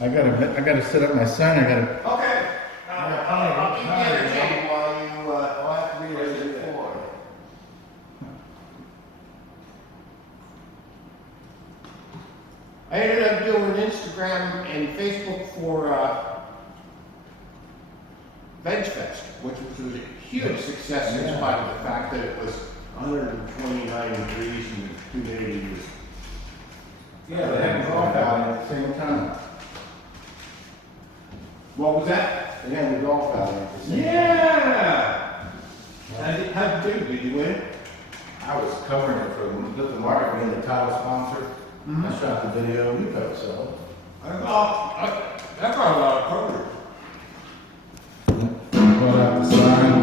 I gotta set up my sign. I gotta. Okay. I'll keep you entertained while you, I'll have to be here at 4. I ended up doing Instagram and Facebook for Veg Fest, which was a huge success in spite of the fact that it was 129 degrees and the humidity was. Yeah, they had golf out at the same time. What was that? They had the golf out at the same time. Yeah! How'd you do? Did you win? I was covering it for the market being the title sponsor. I shot the video you got, so. That got a lot of coverage. Brought out the sign.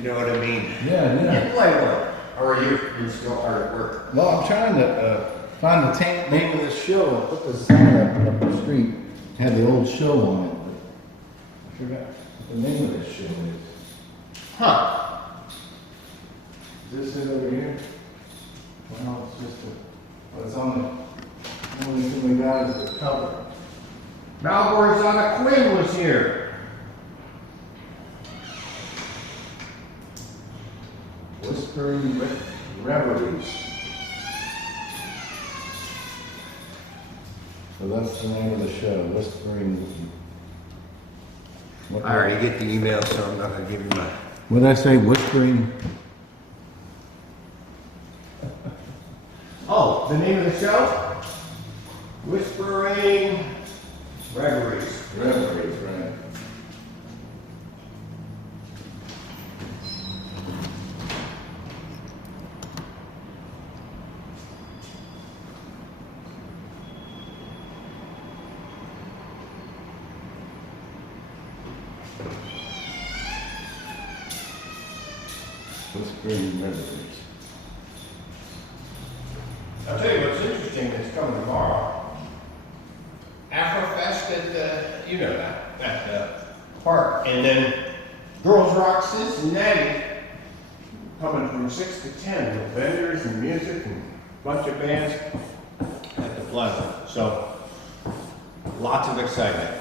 you know what I mean? Yeah, yeah. You play one, or you're still hard at work. Well, I'm trying to find the name of the show and put the sign up the street. Had the old show on it, but I forgot what the name of this show is. Huh. Is this it over here? Well, it's just what's on the only thing we got is the cover. Malborzada Quinn was here. Whispering Reveries. So that's the name of the show, Whispering. What, I already get the email, so I'm not gonna give you my. what did I say? Whispering. Oh, the name of the show? Whispering Reveries. Reveries, right. Whispering Reveries. I'll tell you what's interesting that's coming tomorrow. Afrofest at the, you know that, at the park. And then Girls Rock Cincinnati coming from 6 to 10 with vendors and music and a bunch of bands at the Plaza. So lots of excitement.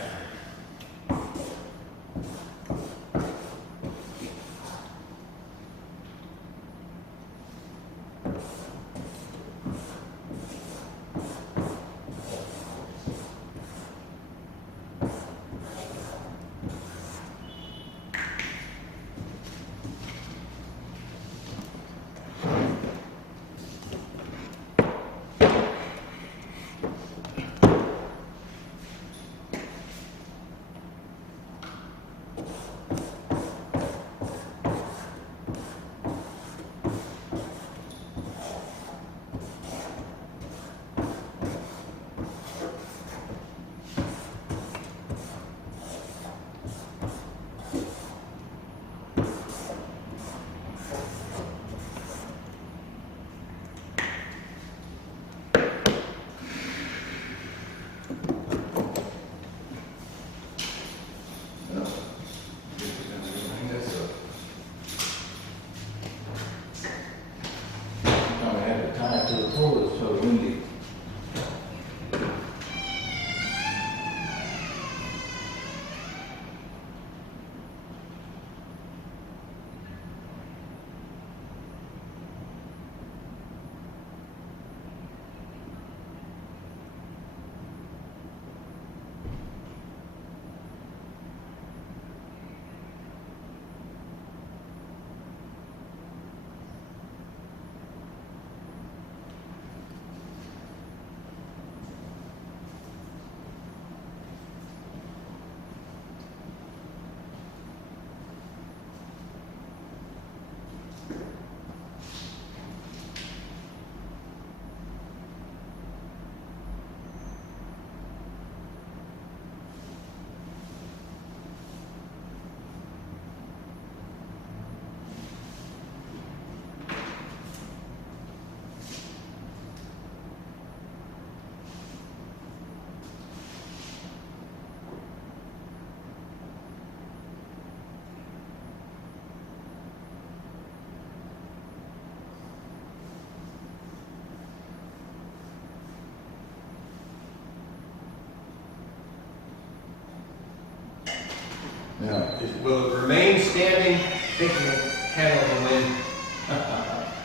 Yeah. Will it remain standing? Thinking it handle the wind.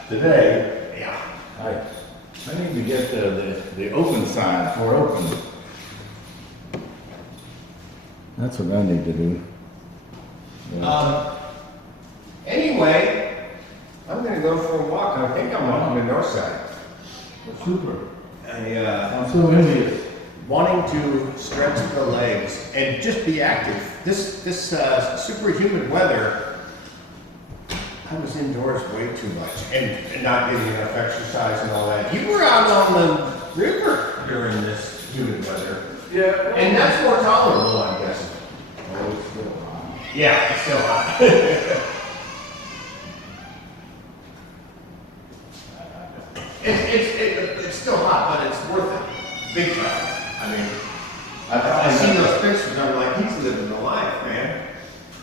Today, Yeah. I need to get the open sign for open. That's what I need to do. Yeah. Anyway, I'm gonna go for a walk. I think I'm on the north side. Super. I'm I'm so envious. wanting to stretch the legs and just be active. This super humid weather, I was indoors way too much and not getting enough exercise and all that. You were out on the river during this humid weather. Yeah. And that's more tolerable, I guess. Oh, it's still hot. Yeah, it's still hot. It's still hot, but it's worth it. Big time. I mean, I I seen those pictures, I'm like, he's living the life, man.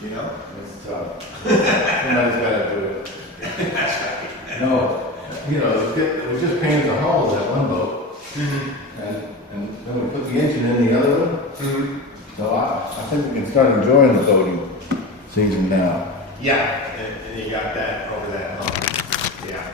You know? It's tough. Somebody's gotta do it. That's right. No, you know, it was just painted the hulls that one boat. And then we put the engine in the other one. So I think we can start enjoying the boating season now. Yeah, and you got that over that hump. Yeah.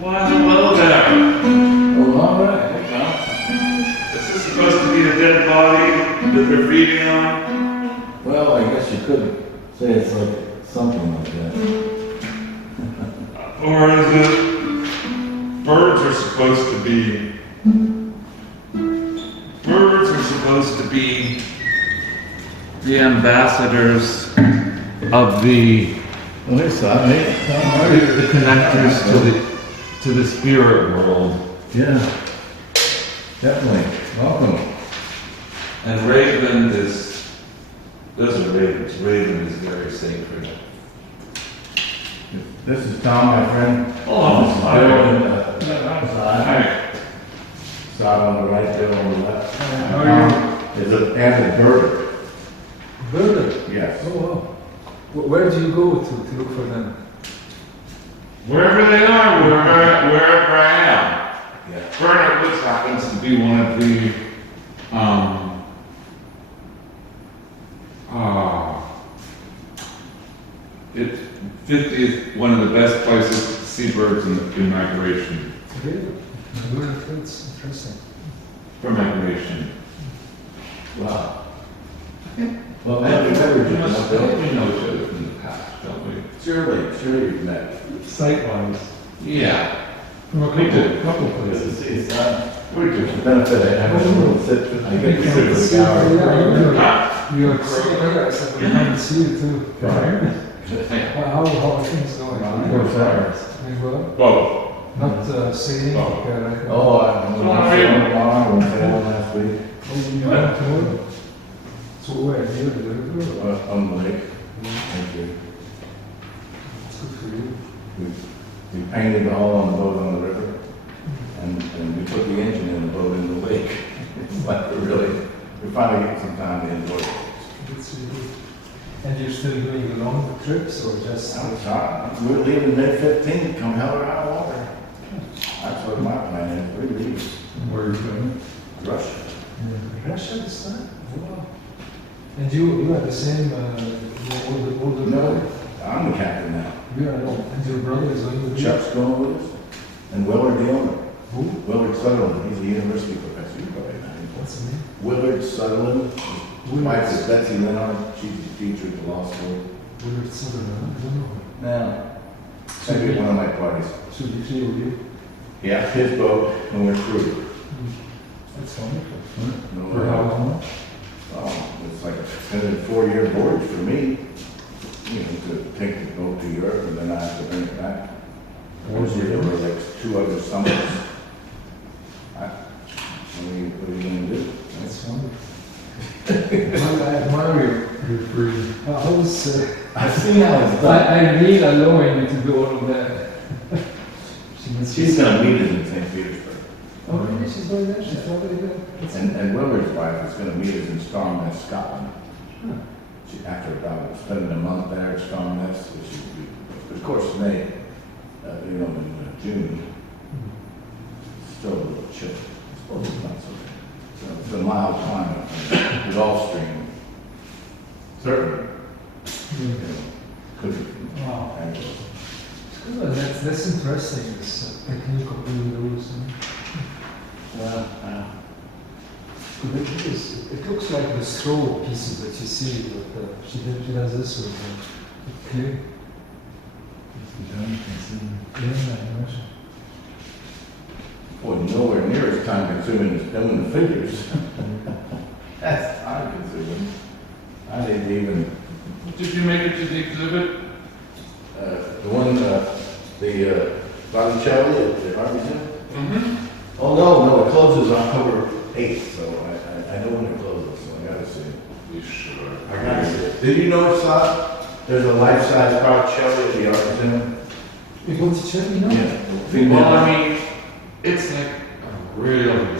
Well, hello there. Oh, all right. Okay. Is this supposed to be a dead body with graffiti on? Well, I guess you could say it's like something like that. Or is it birds are supposed to be the ambassadors of the Well, there's that, the connectors to the spirit world. Yeah, definitely. Welcome. And Raven is, those are ravens. Raven is very sacred. This is Tom, my friend. Oh, This is hi. Bill on the side. Hi. Side on the right, Bill on the left. How are Tom is an avid birder. Builder? Yes. Oh, wow. Where do you go to look for them? Wherever they are, wherever I am. Yeah. Bernard Woods happens to be one of the, it's 50th, one of the best places to see birds in migration, Really? That's interesting. for migration. Wow. Well, I remember We you must, Bill. we know each other from the past, don't we? Surely you've met. Sight-wise. Yeah, From a we do. couple places. It's We the do. benefit of having a little sit. I get to sit Yeah, with the gallery. Huh? You are here, so we can see you too. How are things going? What's that? Doing well? Well, Not singing? Oh. Like, Oh, I went last week you went tomorrow? So where? Near the river? on the lake. Thank you. It's good for you. We painted the hull on the boat on the river, and we put the engine in the boat in the lake. It's like we finally get some time to enjoy it. It's really good. And you're still doing the long trips or just? We're leaving May 15th, come hell or high water. That's what my plan is, we're leaving. Where are you going? Russia. Russia this time? Wow. And you are the same, older No, brother? I'm the captain now. You are alone. And your brother is going with you? Chuck's going with us, and Willard the owner. Who? Willard Sutherland, he's a university professor, you probably know him. What's the name? Willard Sutherland, his wife is Betsy Leonard, she's a teacher at the law school. Willard Sutherland, I don't know. Now, maybe one of my parties. Should be clear with you. Yeah, his boat, and we're crew. That's wonderful. No, For how long? It's like a 4-year voyage for me, you know, to take the boat to Europe, and then I have to bring it back. Usually there were like 2 other summers. What are you going to do? That's wonderful. Well, I admire you for how's, I've seen how it's done. I need allowing you to do all of that. She's going to meet us in St. Petersburg. Oh, really? She's going there? She's already there? And Willard's wife is going to meet us in Stromness, Scotland. Huh. She, after about spending a month there at Stromness, she will be, of course, May, in June, still a little chilly. I suppose it's not so bad. So it's a mild climate, the Gulf Stream, certainly, could be. Wow. fabulous. Well, that's interesting, this technique of doing those. It looks like the straw pieces that you see, but she does this with the clay. Yeah, I imagine. Boy, nowhere near as time consuming as doing the figures. That's time consuming. I didn't even, did you make it to the exhibit? The one, the Botticelli at the Art Museum? Mm-hmm. Oh, no, it closes October 8th, so I know when it closes, so I gotta see it. You sure? I gotta see it. Did you notice that? There's a life-size Botticelli at the Art Museum? We want to check, you know? Yeah. Well, I mean, it's like a really,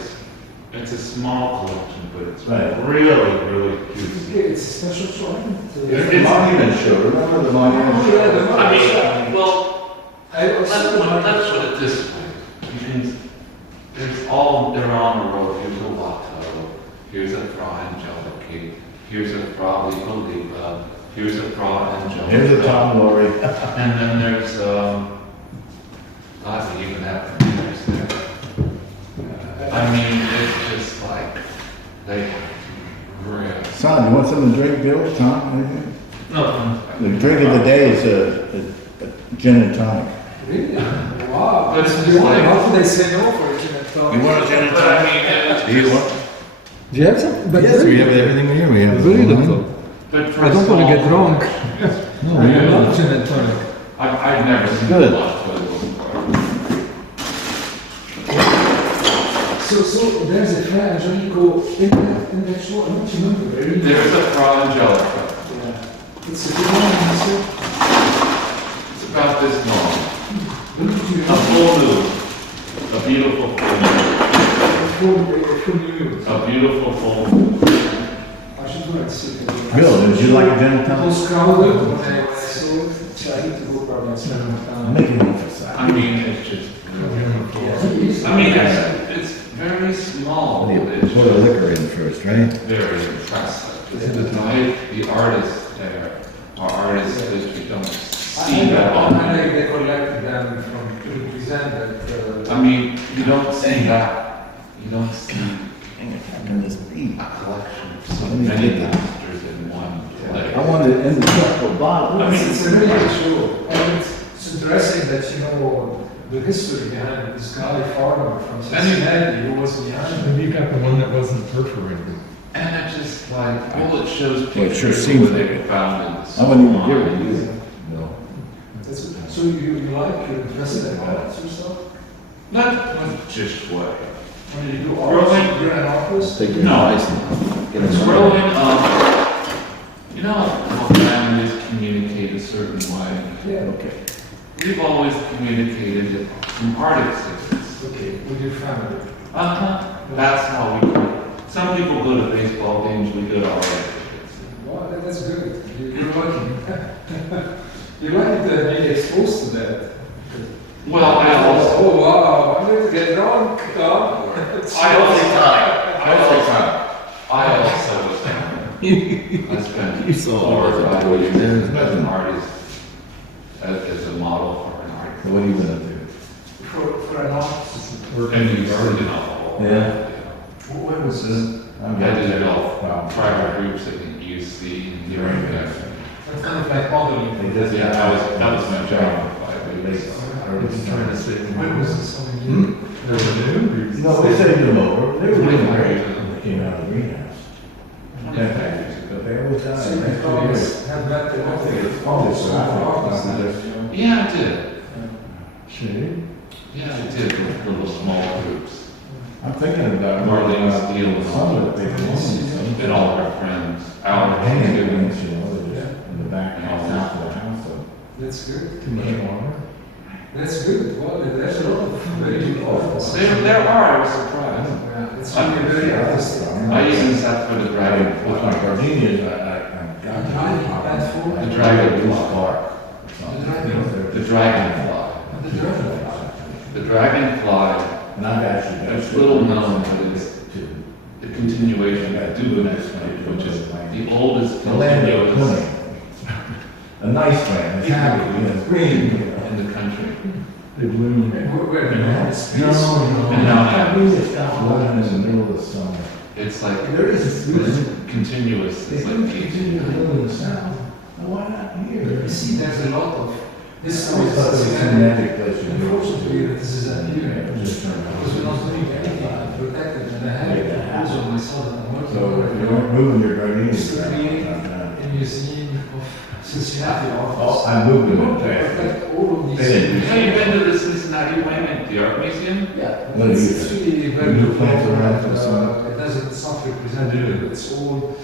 it's a small collection, but it's Right. really cute. It's a special show. I think It's the monument show, remember the monument Oh, show? yeah, the I monument mean, well, let's let's put it this way. You can, they're on the road. Here's a Watteau, here's a Fra Angelici, here's a Fra Liba, here's a Fra Angelica. Here's a Tom Lowry. And then there's, God, we even have computers there. I mean, it's just like, they really. Son, you want something to drink, Bill, Tom, anything? No. The drink of the day is a gin and tonic. Really? Wow. But it's You just want- like- How could they say no for a gin and tonic? You want a gin and But I tonic? mean, it's Do you just- want? Do you have some? But Yes, we have everything here, we have. Really, doctor? But for I don't want to get small- drunk. No, I yeah. love gin and tonic. I've never seen Good. a lot of it. So there's a Fra Angelico in that show. I don't remember. Really? There's a Fra Angelica. Yeah. It's a good one, you It's about this long. said. A full moon. A beautiful full moon. Full news. A beautiful full moon. I should go and see it. Bill, would you like a gin and It tonic? was crowded when I saw it, so I need to go by myself. I'm making one for Sal. I mean, it's just. I mean, it's very small. It's Pour the liquor in first, right? very impressive. The artists there are artists that you don't see that often. They collected them from to represent that. I mean, you don't see that. You don't see Dang it, how can this be? a collection of so Let me many get that. masters in one place. I wanted to end the chocolate bottle. I mean, It's a really good show. And it's interesting that you know the history behind this guy farmer from Cincinnati who was behind it. Maybe you got the one that wasn't perforated. And it just like, well, it shows Well, it sure pictures seems where they like it. found in the I wouldn't even give mines. it to you. No. So you like president arts yourself? Not just what. When you do Growing- arts, you're in office? Take your No. advice and get It's it growing up. You know how families communicate a certain way? Yeah. Okay. We've always communicated from art exhibits. Okay, with your family. Uh-huh. That's how we do. Some people go to baseball games, we go to art exhibits. Wow, that's good. You're lucky. You're lucky to be exposed to that. Well, I also, Oh wow, I'm going to get drunk. I also was, I spent You saw 4 or 5 years There's as nothing. an artist, as a model for an artist. So what are you gonna do? For an artist. And you already know. Yeah. What was this? I did all private groups at the UC and here and there. That's kind of like modeling. Yeah, that was my job for 5 years. I was trying to say. When was this? How many Hmm? years? There were new. No, we saved them over. They were Really really great. great when they came out of the greenhouse. But they always died. So you Next 2 years. always have met the I think it's all this artists. stuff. Yeah, I did. Shade. Yeah, I did with little small groups. I'm thinking about Marlene Steele and some all, of the big ones. and all her friends. Alex, Hanging too. things, you know, they're just in the back half of the house. So. That's good. Too much water. That's good. Well, there's a lot of very good artists. There are, I was surprised. Yeah, it's really very artistic. I even sat for the With my dragonfly. gardenias, I got The dragonfly. The dragonfly. The dragonfly. The dragonfly, And I've actually. it's little known, but it's the continuation of Dubonnet, which is the oldest The land of continuous Pune. A nice land, it's happy, you know, it's green, you know. in the country. They bloom. Where the man is No, no, And now I- I mean, it's got one in the middle of the summer. It's like, There is, it's continuous, they it's do like continue to live in the south, now why not You here? see, there's a lot of this It's always thought it was a magic place to go. Unfortunately, this is a new Just turn around. because we're not doing anything to protect it, and I have rules on myself that I'm working So if you on. don't move your gardenias. It's to create a museum of Cincinnati Oh, office. I moved We them want in to fact. protect all Have you been to the Cincinnati wing at the Art Museum? Yeah, What do you it's think? really very New good. plants around for the sun. It's not representative. It's all.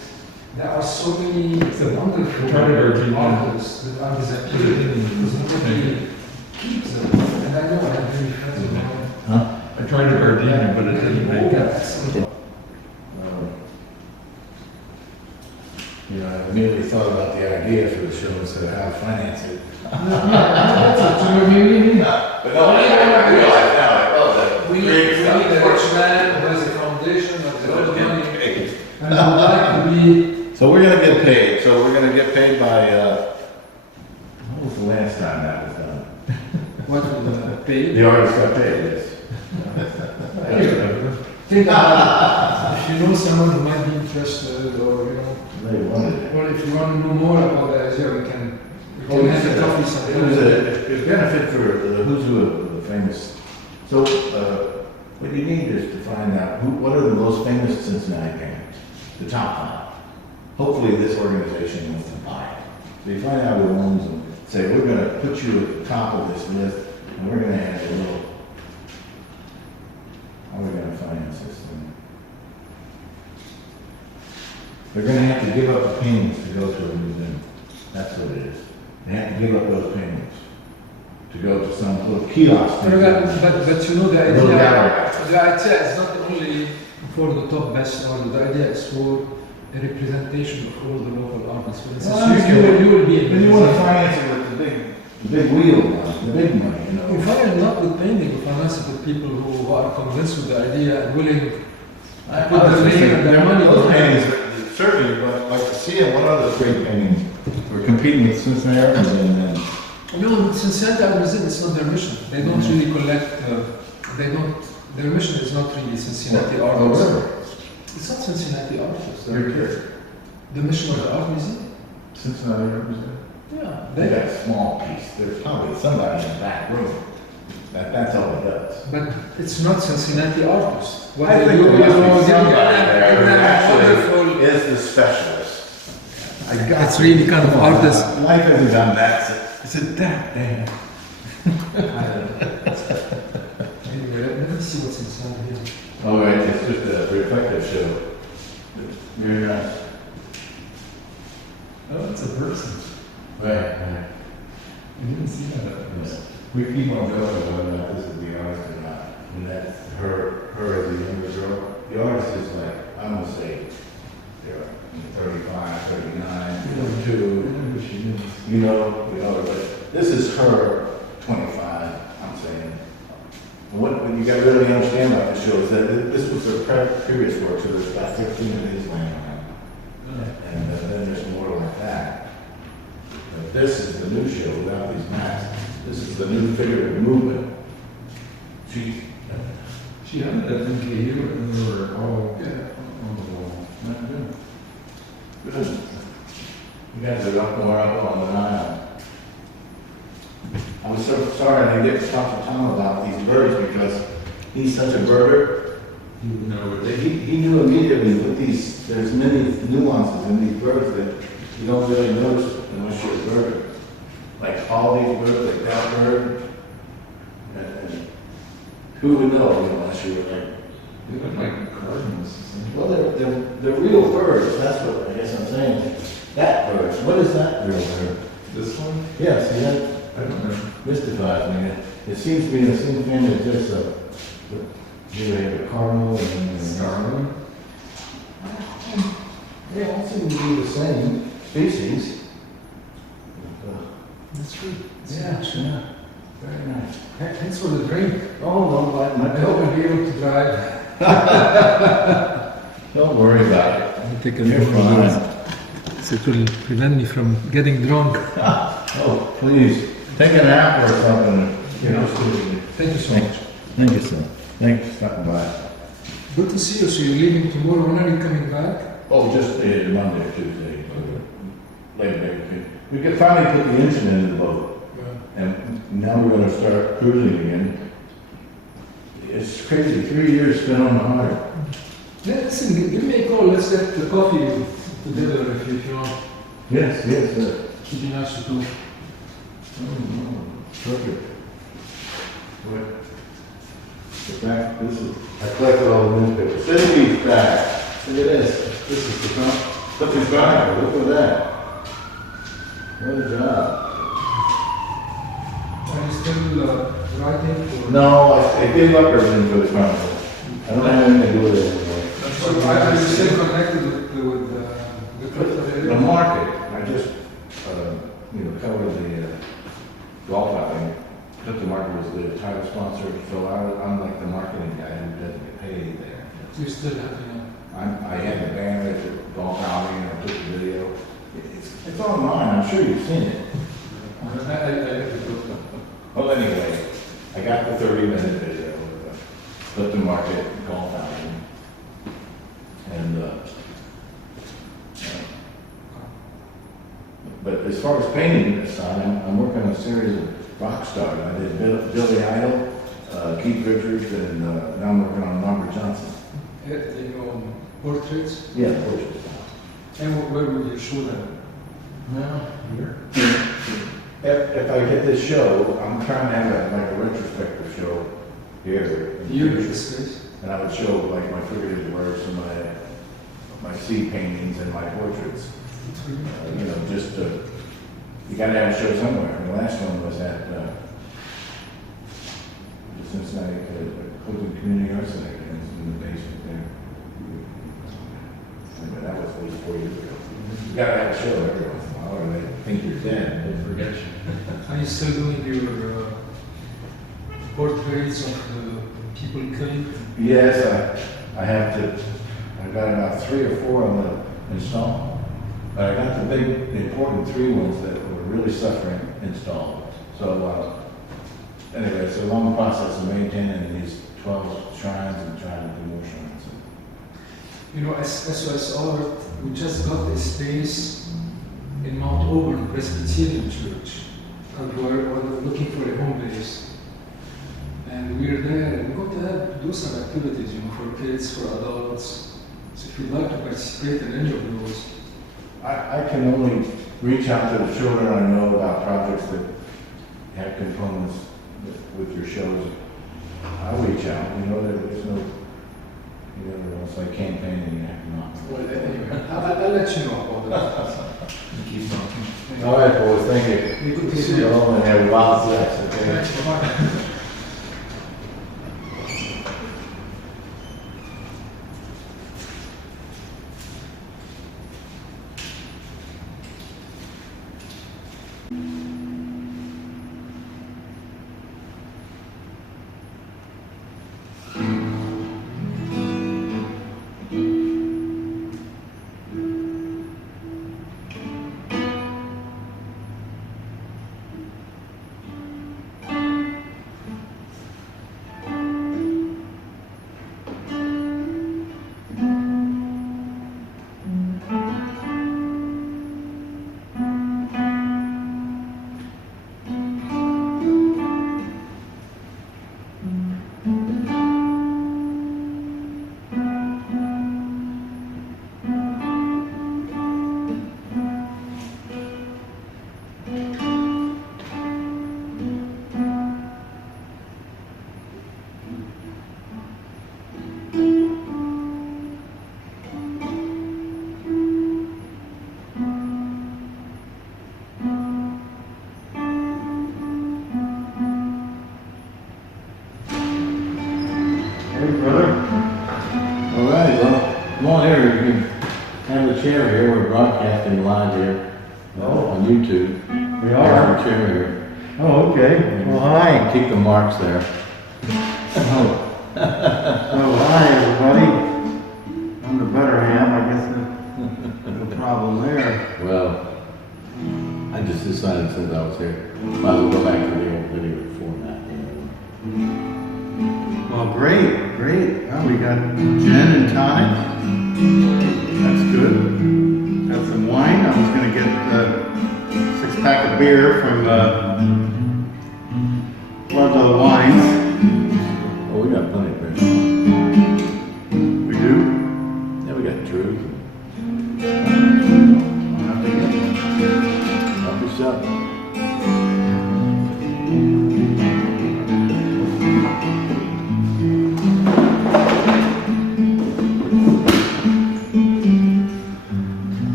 There are so many wonderful Target or artists that are disappearing because nobody keeps them. And I know I have very friends of mine. Huh? I tried a gardenia, but it didn't make it. Excellent. You know, I immediately thought about the idea for the show instead of how to finance it. But no, I realized now, like, oh, the We need creative a stuff. rich man who has a foundation, who has a lot of money, and would like to be. So we're gonna get paid, so we're gonna get paid by, what was the last time that was done? What paid? The artist got paid, yes. Think about it. If you know someone who might be interested, or They wanted it. or if you want to know more about the idea, we can have a coffee It was sometime. a benefit for the who's who of the famous. So, what you need is to find out what are the most famous Cincinnati painters, the top five. Hopefully this organization wants to buy it. So you find out who owns them, say, we're gonna put you at the top of this list, and we're gonna add a little, how are we gonna finance this thing? They're gonna have to give up the paintings to go to a museum. That's what it is. They have to give up those paintings to go to some little kiosk. But you know the Little idea. gallery. The idea is not only for the top best artists. The idea is for a representation of all the local artists. For instance, you will be. Then you want to finance it with the big wheel, the big money, you You know. find not with painting, you finance it with people who are convinced with the idea and willing to put their name and their money Those behind it. paintings, certainly, but like to see it, one of those great paintings, we're competing with Cincinnati and No, Cincinnati Art Museum, it's not their mission. They don't really collect, their mission is not really Cincinnati artists. It's not Cincinnati artists. Very clear. The mission of the art museum? Cincinnati representative. Yeah. They got a small piece, there's probably somebody in the back room. That's all it does. But it's not Cincinnati artists. What I they think do there is must be they somebody there who have actually wonderful. is the specialist. I got It's really kind of artist. Life hasn't done that. It's a damn. Anyway, let me see what's inside here. Oh, right, it's just a reflective show. Very nice. Oh, it's a person. Right. You didn't see that at first. We keep on going whether or not this is the artist or not. And that's her as a younger girl. The artist is like, I'm gonna say, they're 35, 39, 42. She is. You know, but this is her 25, I'm saying. And what you got to really understand about this show is that this was her previous work, so there's about 15 of these laying around. And then there's more like that. But this is the new show without these masks. This is the new figurative movement. She had that in KU and they were all on the wall. Not good. Good. You guys are up more up on the Nile. I was so sorry I didn't get to talk to Tom about these birds because he's such a birder. No, He knew immediately with these, there's many nuances in these birds that you don't really notice unless you're a birder. Like all these birds, like that bird, and who would know, unless you were like, they look like cardinals. well, they're real birds, that's what I guess I'm saying. That bird, what is that real bird? This one? Yeah, see, that I don't know. mystifies me. It seems to be in the same family as this, you have a cardinal and a Starling? They all seem to be the same species. That's good. Yeah, very nice. Thanks for the drink. Oh, don't bite my I hope coat. we'll be able to drive. Don't worry about it. I'll take You're fine. So it will prevent me from getting drunk. Oh, please, take a nap or something. Thank you so much. Thank you, sir. Thanks for stopping by. Good to see you. So you're leaving tomorrow. When are you coming back? Oh, just Monday or Tuesday. Later. We could finally put the engine in the boat. And now we're gonna start cruising again. It's crazy, 3 years spent on the heart. Yeah, listen, give me a call. Let's get the coffee together if you want. Yes, sir. Should be nice to do. Perfect. The back, this is, I collected all the newspapers. Send these back. Look at this. This is the front. Look at that. Look at that. What a job. Are you still writing for? No, I gave up everything for the Chronicle. I don't have anything to do with it anymore. So are you still connected with the Clifton The area? market, I just, covered the golf outing. Clifton Market was the title sponsor, so I'm like the marketing guy who doesn't get paid there. You still have, I had the banner at the golf outing, and I took the video. It's online, I'm sure you've seen it. Well, anyway, I got the 30-minute video of the Clifton Market golf outing. And, but as far as painting this time, I'm working on a series of rock stars. I did Billy Idol, Keith Richards, and now I'm working on Robert Johnson. Portraits? Yeah, portraits. And where will you show them? Well, here. If I get this show, I'm trying to have a retrospective show here. You in the space? And I would show like my figurative works and my sea paintings and my portraits. Just you got to have a show somewhere. And the last one was at the Cincinnati Clifton Community Arts Center, and it's in the basement there. Anyway, that was at least 4 years ago. You got to have a show every once in a while, or they think you're dead. They forget you. Are you still doing your portraits of the people killed? Yes, I have to. I've got about 3 or 4 of them installed. But I got the big, the important 3 ones that were really suffering installed. So anyway, it's a long process of maintaining these 12 shrines and trying to do more shrines. SOS Art, we just got a space in Mount Auburn Presbyterian Church. And we're looking for a home base. And we're there, and we're going to do some activities, for kids, for adults. So if you'd like to participate in any of those. I can only reach out to the children I know about projects that have components with your shows. I'll reach out. There's no, it's like campaigning and acting on. Well, anyway, I'll let you know about that. Keep talking. All right, boys, thank you. Good to see you. all and have wild sex, okay? Thanks, bye-bye. Chair here, we're broadcasting live here on YouTube. We are? Chair here. Oh, okay. Well, hi. Keep the marks there. Oh, hi, everybody. I'm the better half, I guess no problem there. Well, I just decided since I was here, might as well go back to the old video format. Well, great, great. Well, we got gin and tonic. That's good. Got some wine. I was going to get a 6-pack of beer from Ludlow Wines. Oh, we got plenty of beer. We do? Yeah, we got Drew. I'll have to get one. Help yourself.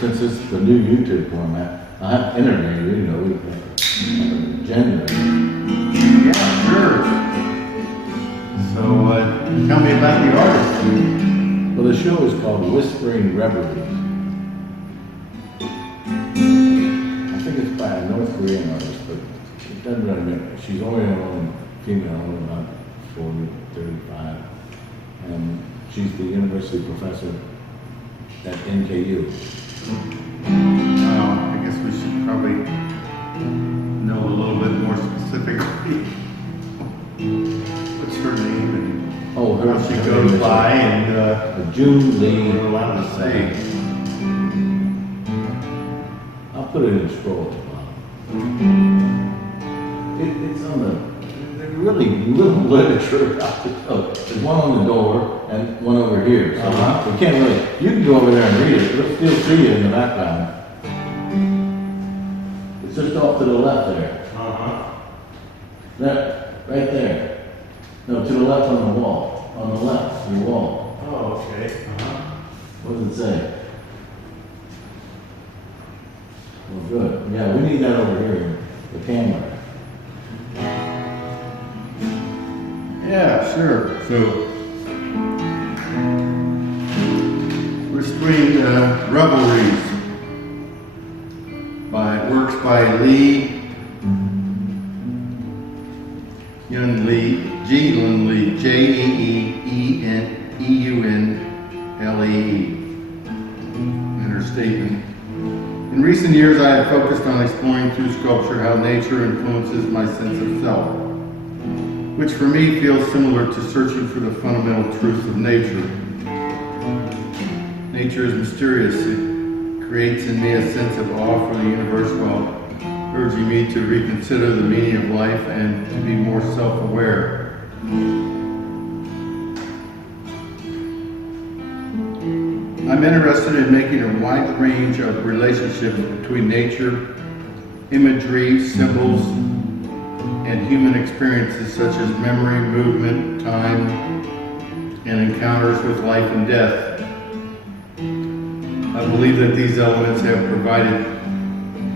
since it's the new YouTube format, I'll have to interview you, you know, we have Jen. Yeah, sure. So, tell me about the artist. Well, the show is called Whispering Reveries. I think it's by a North Korean artist, but it doesn't really matter. She's only a female, only about 40, 35. And she's the university professor at NKU. Well, I guess we should probably know a little bit more specifically. What's her name and Oh, how she goes by and JeeEun Lee. we're allowed to say. I'll put it in a scroll at the bottom. It's on there's really little literature about it. Oh, there's one on the door and one over here. So we can't really, you can go over there and read it, but it'll still see it in the background. It's just off to the left there. That, right there. No, to the left on the wall. On the left, your wall. Oh, okay. What does it say? Well, good. Yeah, we need that over here, the camera. Yeah, sure. So, Whispering Reveries works by JeeEun Lee, JeeEun Lee, Jeeunlee. And her statement. In recent years, I have focused on exploring through sculpture how nature influences my sense of self, which for me feels similar to searching for the fundamental truth of nature. Nature is mysterious. It creates in me a sense of awe for the universe while urging me to reconsider the meaning of life and to be more self-aware. I'm interested in making a wide range of relationships between nature, imagery, symbols, and human experiences such as memory, movement, time, and encounters with life and death. I believe that these elements have provided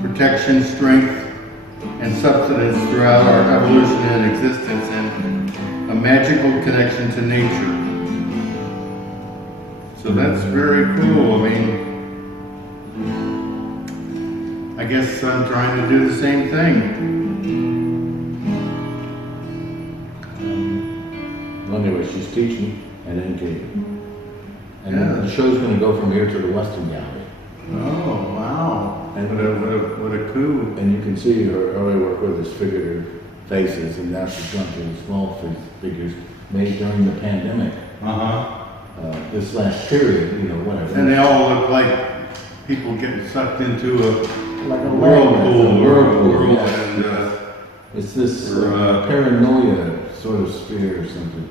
protection, strength, and substance throughout our evolution and existence, and a magical connection to nature. So that's very cool. I mean, I guess I'm trying to do the same thing. Well, anyway, she's teaching at NKU. And Yeah. the show's gonna go from here to the Western Gallery. Oh, wow. And What a coup. And you can see her early work with his figurative faces, and now she's gone to the small figures made during the pandemic. This last period, you know, whatever. And they all look like people getting sucked into like a whirlpool whirlpool, yes. and It's this or, paranoia sort of sphere or something.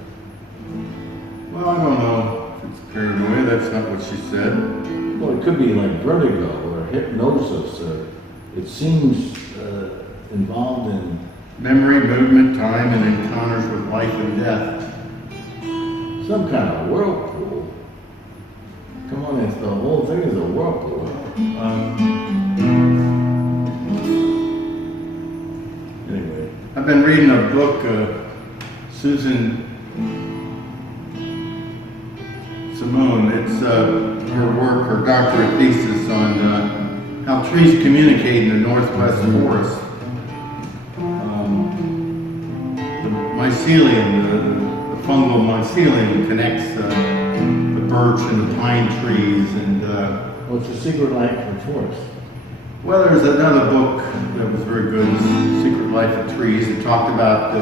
well, I don't know if it's paranoia. That's not what she said. Well, it could be like vertigo or hypnosis. It seems involved in Memory, movement, time, and encounters with life and death. some kind of whirlpool. Come on, it's the whole thing is a whirlpool. Anyway, I've been reading a book, Susan Simone. It's her work, her doctorate thesis on how trees communicate in the Northwest forest. The mycelium, the fungal mycelium connects the birch and the pine trees, and well, it's a secret life of the forest. well, there's another book that was very good, Secret Life of Trees. It talked about the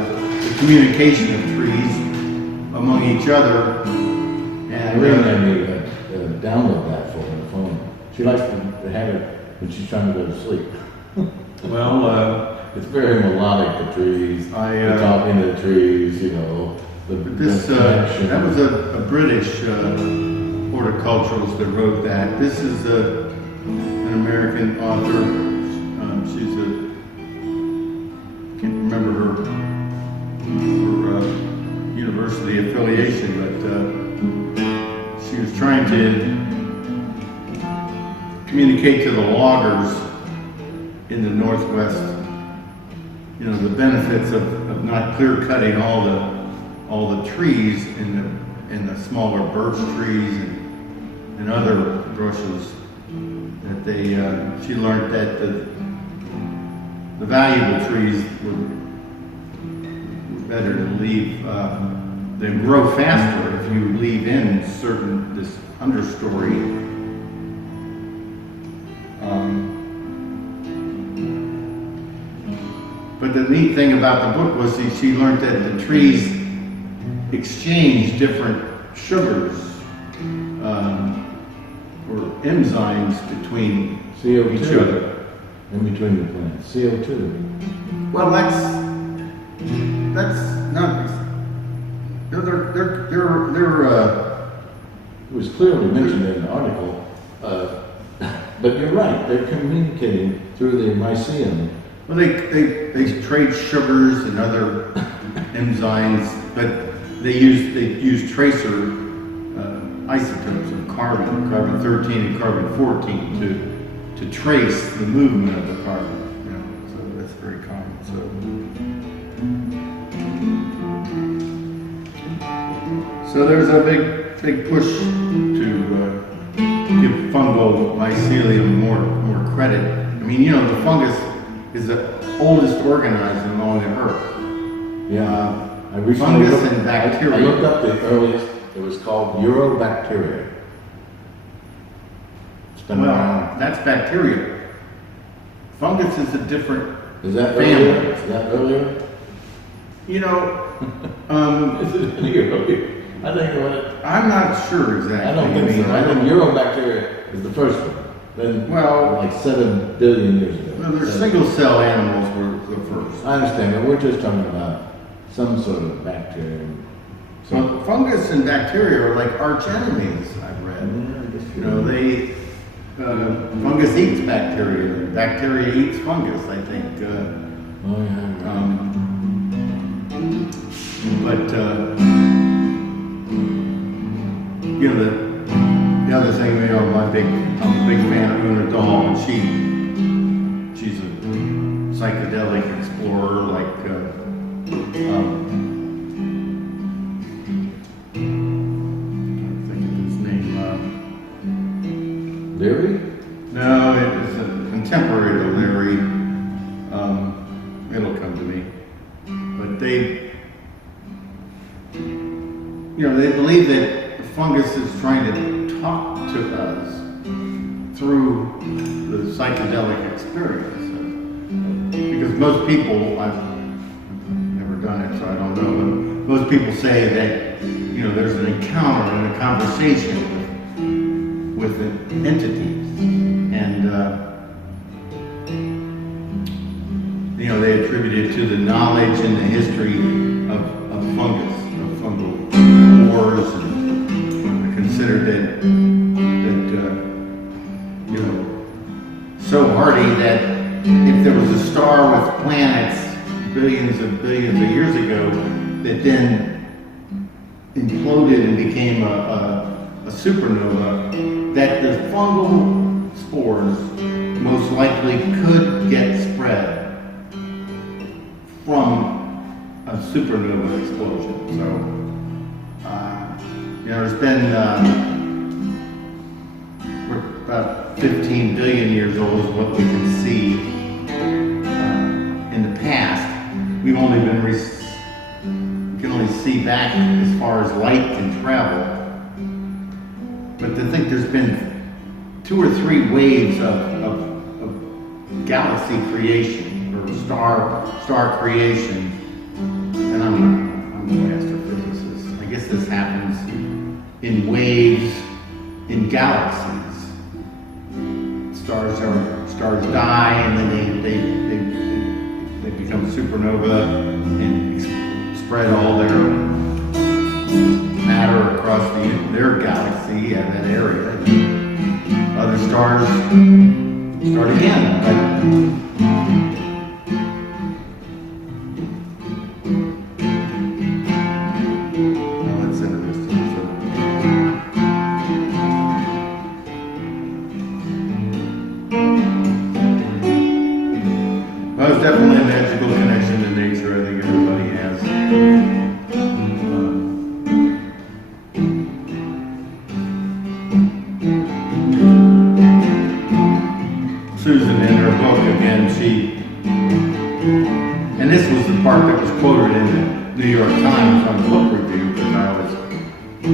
communication of trees among each other. And Irene had me download that for her phone. She likes to have it when she's trying to go to sleep. well, It's very melodic, the trees, the talking to the trees, you know. this the connection. that was a British horticulturalist that wrote that. This is an American author. She's can't remember her university affiliation, but she was trying to communicate to the loggers in the Northwest, you know, the benefits of not clear cutting all the trees in the smaller birch trees and other brushes. That she learned that the valuable trees were better to leave. They grow faster if you leave in this understory. But the neat thing about the book was she learned that the trees exchange different sugars or enzymes between CO2 each other. in between the plants. CO2. Well, that's not. They're It was clearly mentioned in the article, but you're right. They're communicating through the mycelium. well, they trade sugars and other enzymes, but they use tracer isotopes of carbon 13 and carbon 14 to trace the movement of the carbon. You know, so that's very common. So there's a big push to give fungal mycelium more credit. I mean, you know, the fungus is the oldest organism on the earth. I recently Fungus looked- and bacteria. I looked up the earliest. It was called Urobacteria. It's been Well, around. that's bacteria. Fungus is a different. Is that family. earlier? Is that earlier? You know, Is it earlier? I think it was. I'm not sure exactly. I don't think so. I think Urobacteria is the first one. Then, Well- like 7 billion years ago. Well, there's single cell animals were the first. I understand, but we're just talking about some sort of bacteria. So fungus and bacteria are like arch enemies, I've read. You know, fungus eats bacteria, bacteria eats fungus, I think. Oh, yeah. But you know, the other thing, you know, I'm a big fan of Una Dahl, and she's a psychedelic explorer, like I can't think of his name. Leary? No, it was a contemporary to Larry. It'll come to me. But they believe that the fungus is trying to talk to us through the psychedelic experience. Because most people, I've never done it, so I don't know, but most people say that, you know, there's an encounter and a conversation with entities. And, you know, they attribute it to the knowledge and the history of fungus, of fungal wars, and considered that you know, so hardy that if there was a star with planets billions of years ago that then imploded and became a supernova, that the fungal spores most likely could get spread from a supernova explosion. So, you know, there's been, we're about 15 billion years old is what we can see. In the past, we've only been, we can only see back as far as light can travel. But to think there's been 2 or 3 waves of galaxy creation or star creation, and I'm a astrophysicist. I guess this happens in waves in galaxies. Stars die and then they become supernova and spread all their matter across their galaxy and that area. Other stars start again. Well, that's interesting. Well, it's definitely a magical connection to nature. I think everybody has. Susan, in her book, again, and this was the part that was quoted in the New York Times on the book review, because I always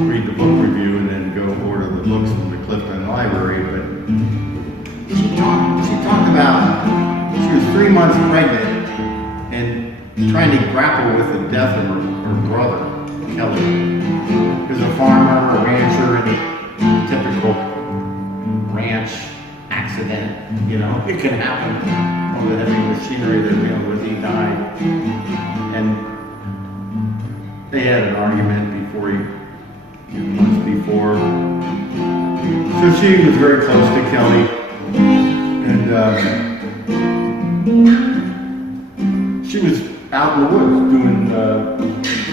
read the book review and then go order the books from the Clifton Library. But she talked about she was 3 months pregnant and trying to grapple with the death of her brother, Kelly. He was a farmer, a rancher, and a typical ranch accident, you know, it can happen. All the heavy machinery they're dealing with, he died. And they had an argument months before. So she was very close to Kelly. And she was out in the woods doing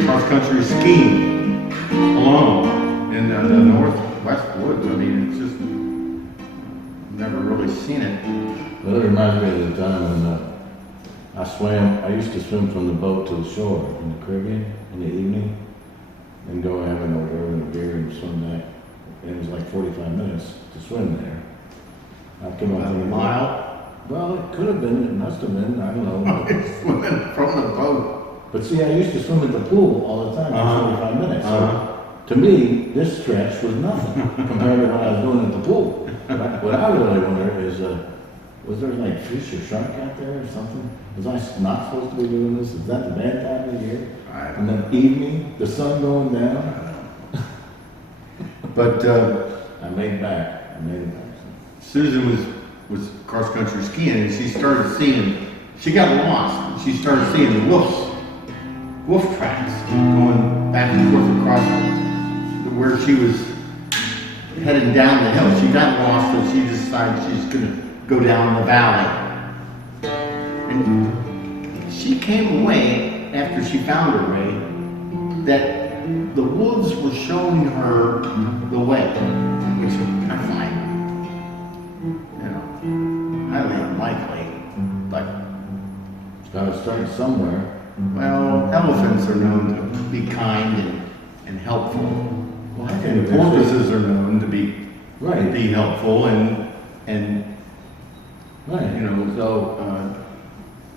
cross-country skiing alone in the northwest woods. I mean, it's just never really seen it. Well, it reminds me of the time when I used to swim from the boat to the shore in the Caribbean in the evening and go having a beer and swim back. It was like 45 minutes to swim there. I'd come up in a mile. Well, it could have been, it must have been, I don't know. Swimming from the boat. But see, I used to swim at the pool all the time for 45 minutes. So to me, this stretch was nothing compared to what I was doing at the pool. What I really wonder is, was there like fish or shark out there or something? Was I not supposed to be doing this? Is that the bad time of the year? And then evening, the sun going down? But I made it back. Susan was cross-country skiing, and she got lost, and she started seeing the wolf tracks going back and forth across where she was heading down the hill. She got lost, and she decided she's going to go down the valley. And she came away, after she found her way, that the wolves were showing her the way, which was kind of like, highly unlikely, but It's got to start somewhere. well, elephants are known to be kind and helpful. Well, I And think porpoises are known to be right. helpful and Right. you know, So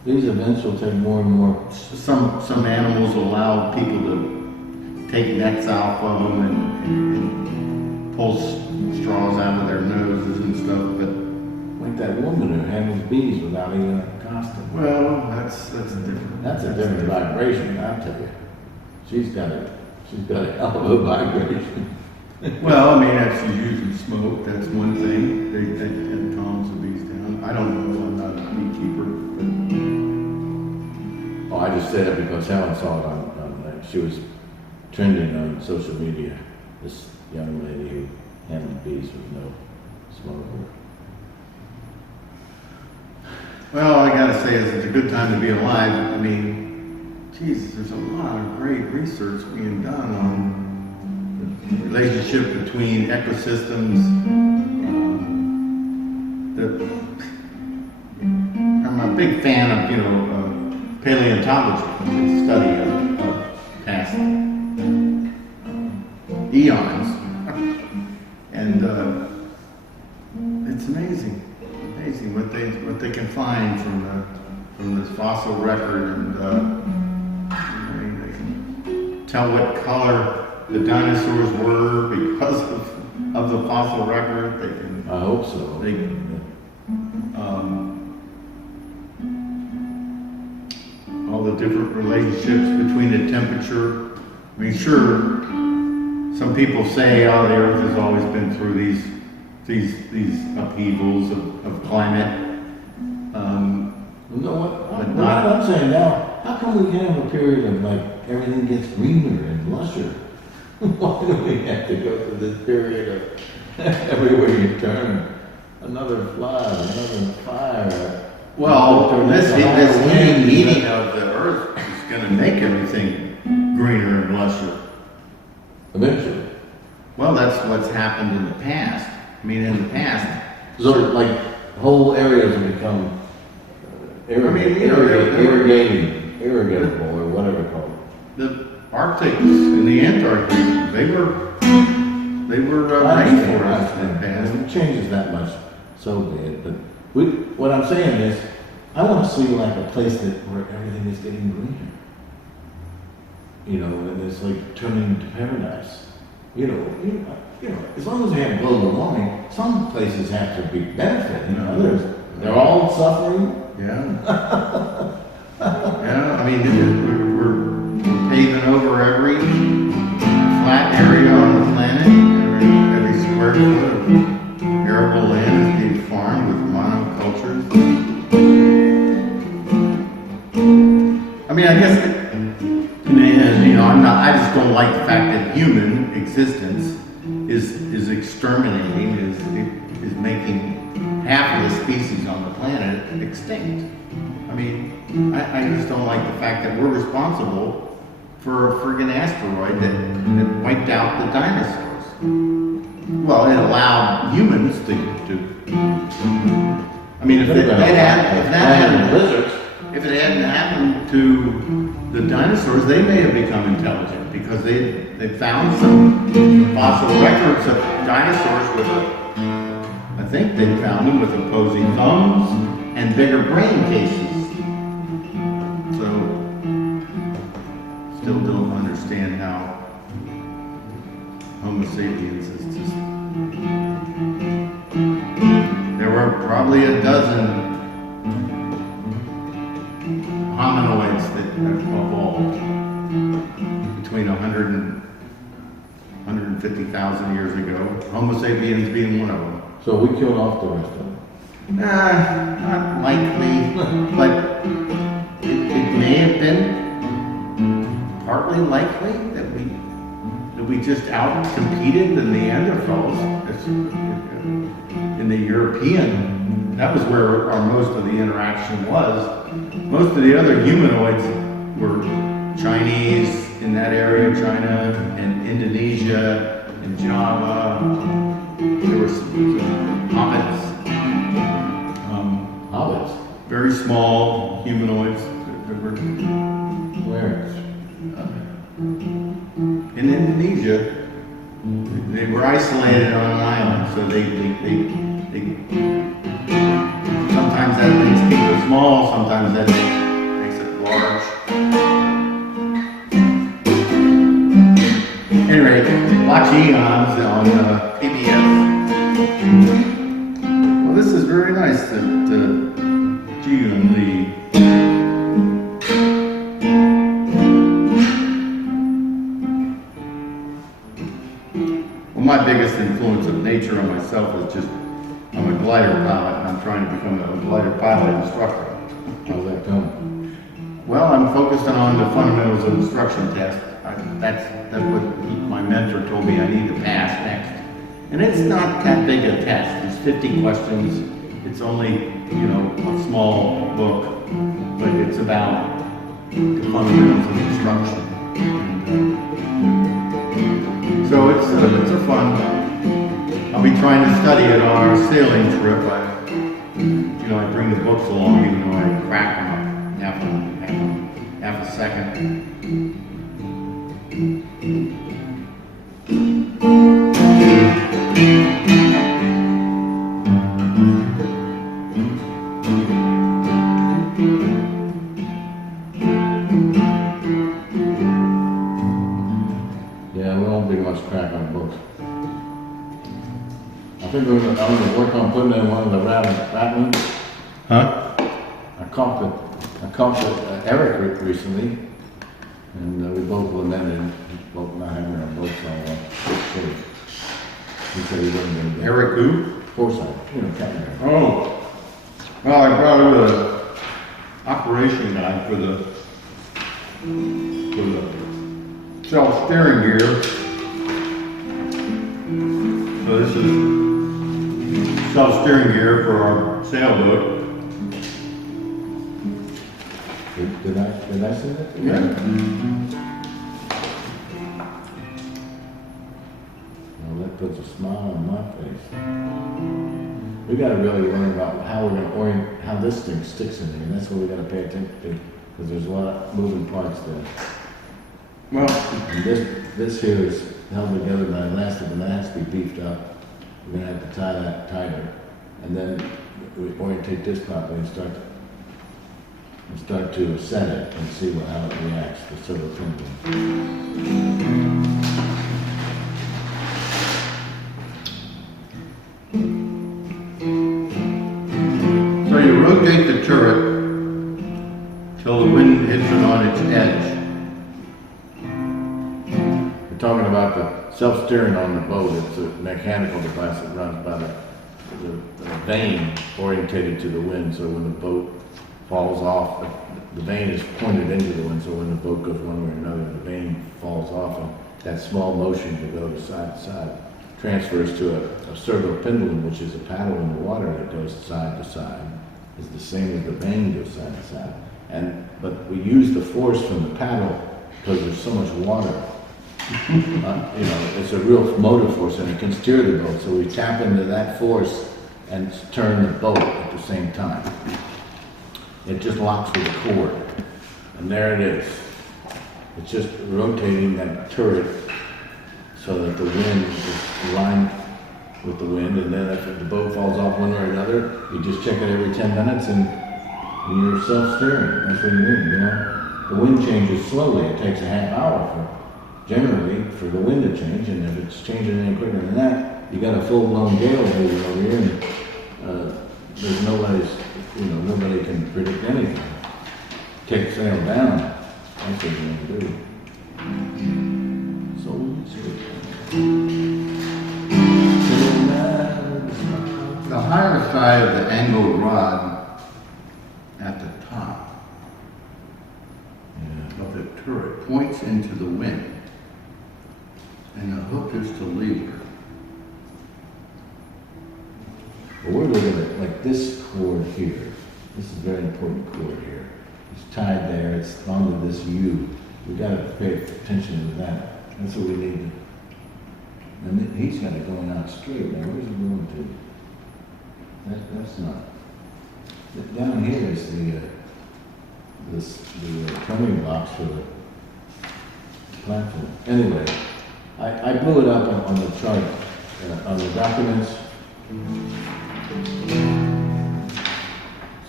these events will take more and more. some animals allow people to take nets off of them and pull straws out of their noses and stuff, but Like that woman who handles bees without even a costume. well, that's different. That's a different vibration, I'll tell you. She's got a hell of a vibration. Well, I mean, if she's using smoke, that's one thing. They calms the bees down. I don't know. I'm not a beekeeper, Oh, I just said it because Helen saw it on she was trending on social media. This young lady who handled bees with no smoke. but well, I gotta say, it's a good time to be alive. I mean, geez, there's a lot of great research being done on the relationship between ecosystems. I'm a big fan of, paleontology, the study of past eons. And it's amazing what they can find from this fossil record, and they can tell what color the dinosaurs were because of the fossil record. They can. I hope so. All the different relationships between the temperature. I mean, sure, some people say, oh, the Earth has always been through these upheavals of climate. You know what? But What not- I'm saying now, how come we have a period of like everything gets greener and lusher? Why do we have to go through this period of everywhere you turn, another flood, another fire? Well, this Halloween, heating of the Earth is going to make everything greener and lusher. Eventually. Well, that's what's happened in the past. I mean, in the past, So like whole areas have become irrigatable or whatever it's called. The Arctic and the Antarctic, they were rainforests in the past. If it changes that much, so be it. But what I'm saying is, I want to see like a place where everything is getting greener. You know, and it's like turning to paradise. You know, as long as we have global warming, some places have to be benefiting. Others, they're all suffering. Yeah. Yeah, I mean, we're paving over every flat area on the planet. Every square foot of arable land is being farmed with monocultures. I mean, I guess, I just don't like the fact that human existence is exterminating, is making half of the species on the planet extinct. I mean, I just don't like the fact that we're responsible for a friggin' asteroid that wiped out the dinosaurs. Well, it allowed humans to I mean, if it hadn't happened to the dinosaurs, they may have become intelligent because they found some fossil records of dinosaurs with I think they found them with opposing thumbs and bigger brain cases. So, still don't understand how Homo sapiens is just. There were probably a dozen hominoids that evolved between 100 and 150,000 years ago. Homo sapiens being one of them. So we killed off the rest of them. Not likely, but it may have been partly likely that we just out-competed the Neanderthals. In the European, that was where most of the interaction was. Most of the other humanoids were Chinese in that area, China and Indonesia and Java. There were some hobbits. Hobbits? Very small humanoids that were Where? in Indonesia. They were isolated on an island, so they sometimes that makes people small, sometimes that makes it large. Anyway, watch Eons on PBS. Well, this is very nice that JeeEun Lee. Well, my biggest influence of nature on myself is just, I'm a glider pilot, and I'm trying to become a glider pilot instructor. How's that going? Well, I'm focusing on the fundamentals of instruction test. That's what my mentor told me I need to pass next. And it's not that big a test. It's 50 questions. It's only, a small book, but it's about the fundamentals of instruction. So it's a fun. I'll be trying to study it on our sailing trip. I bring the books along, even though I crack them up half a second. Yeah, we won't be much crack on books. I think I'm gonna work on putting in one of the rattling. Huh? I caught Eric recently, and we both lamented both not having our boats on. So he said he wasn't going to. Eric who? Forsyth, Captain Eric. Oh. Well, I brought over the operation guide for the self-steering gear. So this is self-steering gear for our sailboat. Did I say that? Yeah. Well, puts a smile on my face. We gotta really learn about how we're gonna orient, how this thing sticks in there, and that's what we gotta pay attention to, because there's a lot of moving parts there. Well, And this here is held together by elastic, and that has to be beefed up. We're gonna have to tie that tighter, and then we orientate this properly and start to set it and see how it reacts to silver pendulum. so you rotate the turret till the wind hits it on its edge. We're talking about the self-steering on the boat. It's a mechanical device that runs by the vane orientated to the wind, so when the boat falls off, the vane is pointed into the wind, so when the boat goes one way or another, the vane falls off, and that small motion to go to side transfers to a servo pendulum, which is a paddle in the water that goes side to side. It's the same as the vane goes side to side. But we use the force from the paddle because there's so much water. It's a real motive force, and it can steer the boat. So we tap into that force and turn the boat at the same time. It just locks with a cord, and there it is. It's just rotating that turret so that the wind is aligned with the wind, and then if the boat falls off one way or another, you just check it every 10 minutes, and you're self-steering. That's what you mean, The wind changes slowly. It takes a half hour generally for the wind to change, and if it's changing any quicker than that, you got a full-blown gale moving over here, and there's nobody can predict anything. Take the sail down. That's what you're going to do. So sweet. The higher side of the angled rod at the top of the turret points into the wind, and the hook is to leeward. But we're looking at like this cord here. This is a very important cord here. It's tied there. It's onto this U. We got to pay attention to that. That's what we need to. And he's got it going out straight. Now, where's it going to? That's not. Down here is the turning box for the platform. Anyway, I blew it up on the chart, on the documents.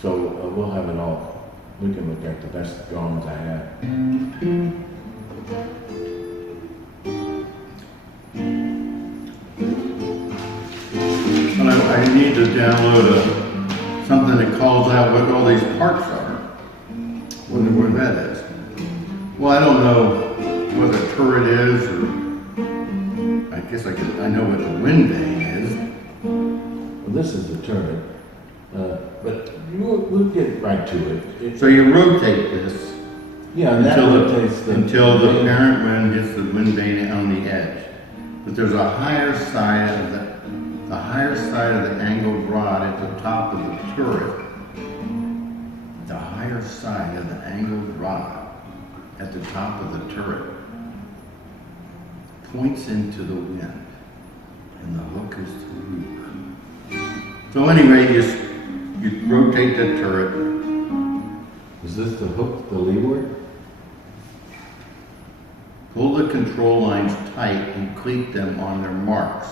So we'll have it all. We can look at the best drawings I have. But I need to download something that calls out what all these parts are. Wonder where that is. Well, I don't know what a turret is, or I guess I know what the wind vane is. Well, this is the turret, but we'll get right to it. So you rotate this Yeah, and that rotates until the parent wind hits the wind vane on the edge. But there's a higher side of the angled rod at the top of the turret. The higher side of the angled rod at the top of the turret points into the wind, and the hook is to leeward. So anyway, you rotate the turret. Is this the hook, the leeward? Pull the control lines tight and cleat them on their marks.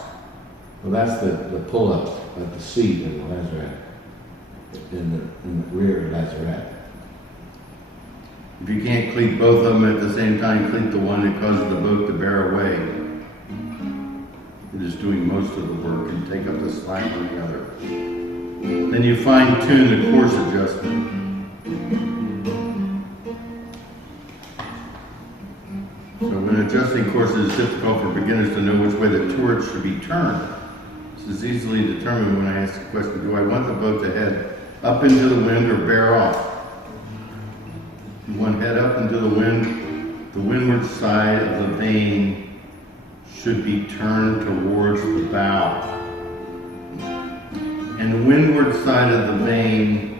Well, that's the pull-up at the seat of the lazarette, in the rear lazarette. If you can't cleat both of them at the same time, cleat the one that causes the boat to bear away. It is doing most of the work, and take up the slack on the other. Then you fine-tune the course adjustment. So when adjusting courses, it's difficult for beginners to know which way the turret should be turned. This is easily determined when I ask the question, do I want the boat to head up into the wind or bear off? You want to head up into the wind. The windward side of the vane should be turned towards the bow. And the windward side of the vane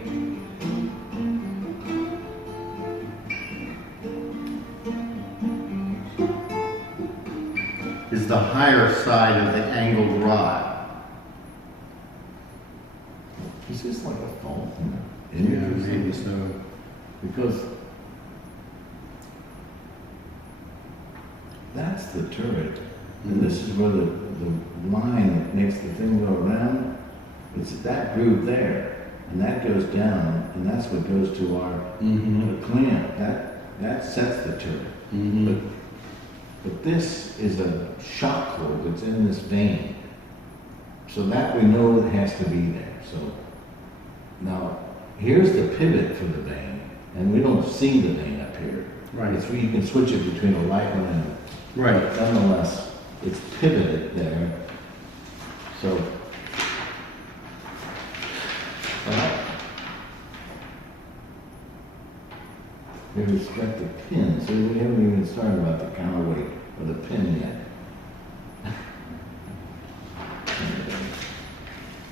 is the higher side of the angled rod. Is this like a phone? Yeah, maybe so. Because that's the turret, and this is where the line that makes the thing go around, it's that groove there, and that goes down, and that's what goes to our clamp. That sets the turret. But this is a shock cord that's in this vein, so that we know it has to be there. So now here's the pivot for the vein, and we don't see the vein up here. Right. It's where you can switch it between a light one and a, Right. but nonetheless, it's pivoted there. So, here we've got the pin. See, we haven't even started about the counterweight or the pin yet.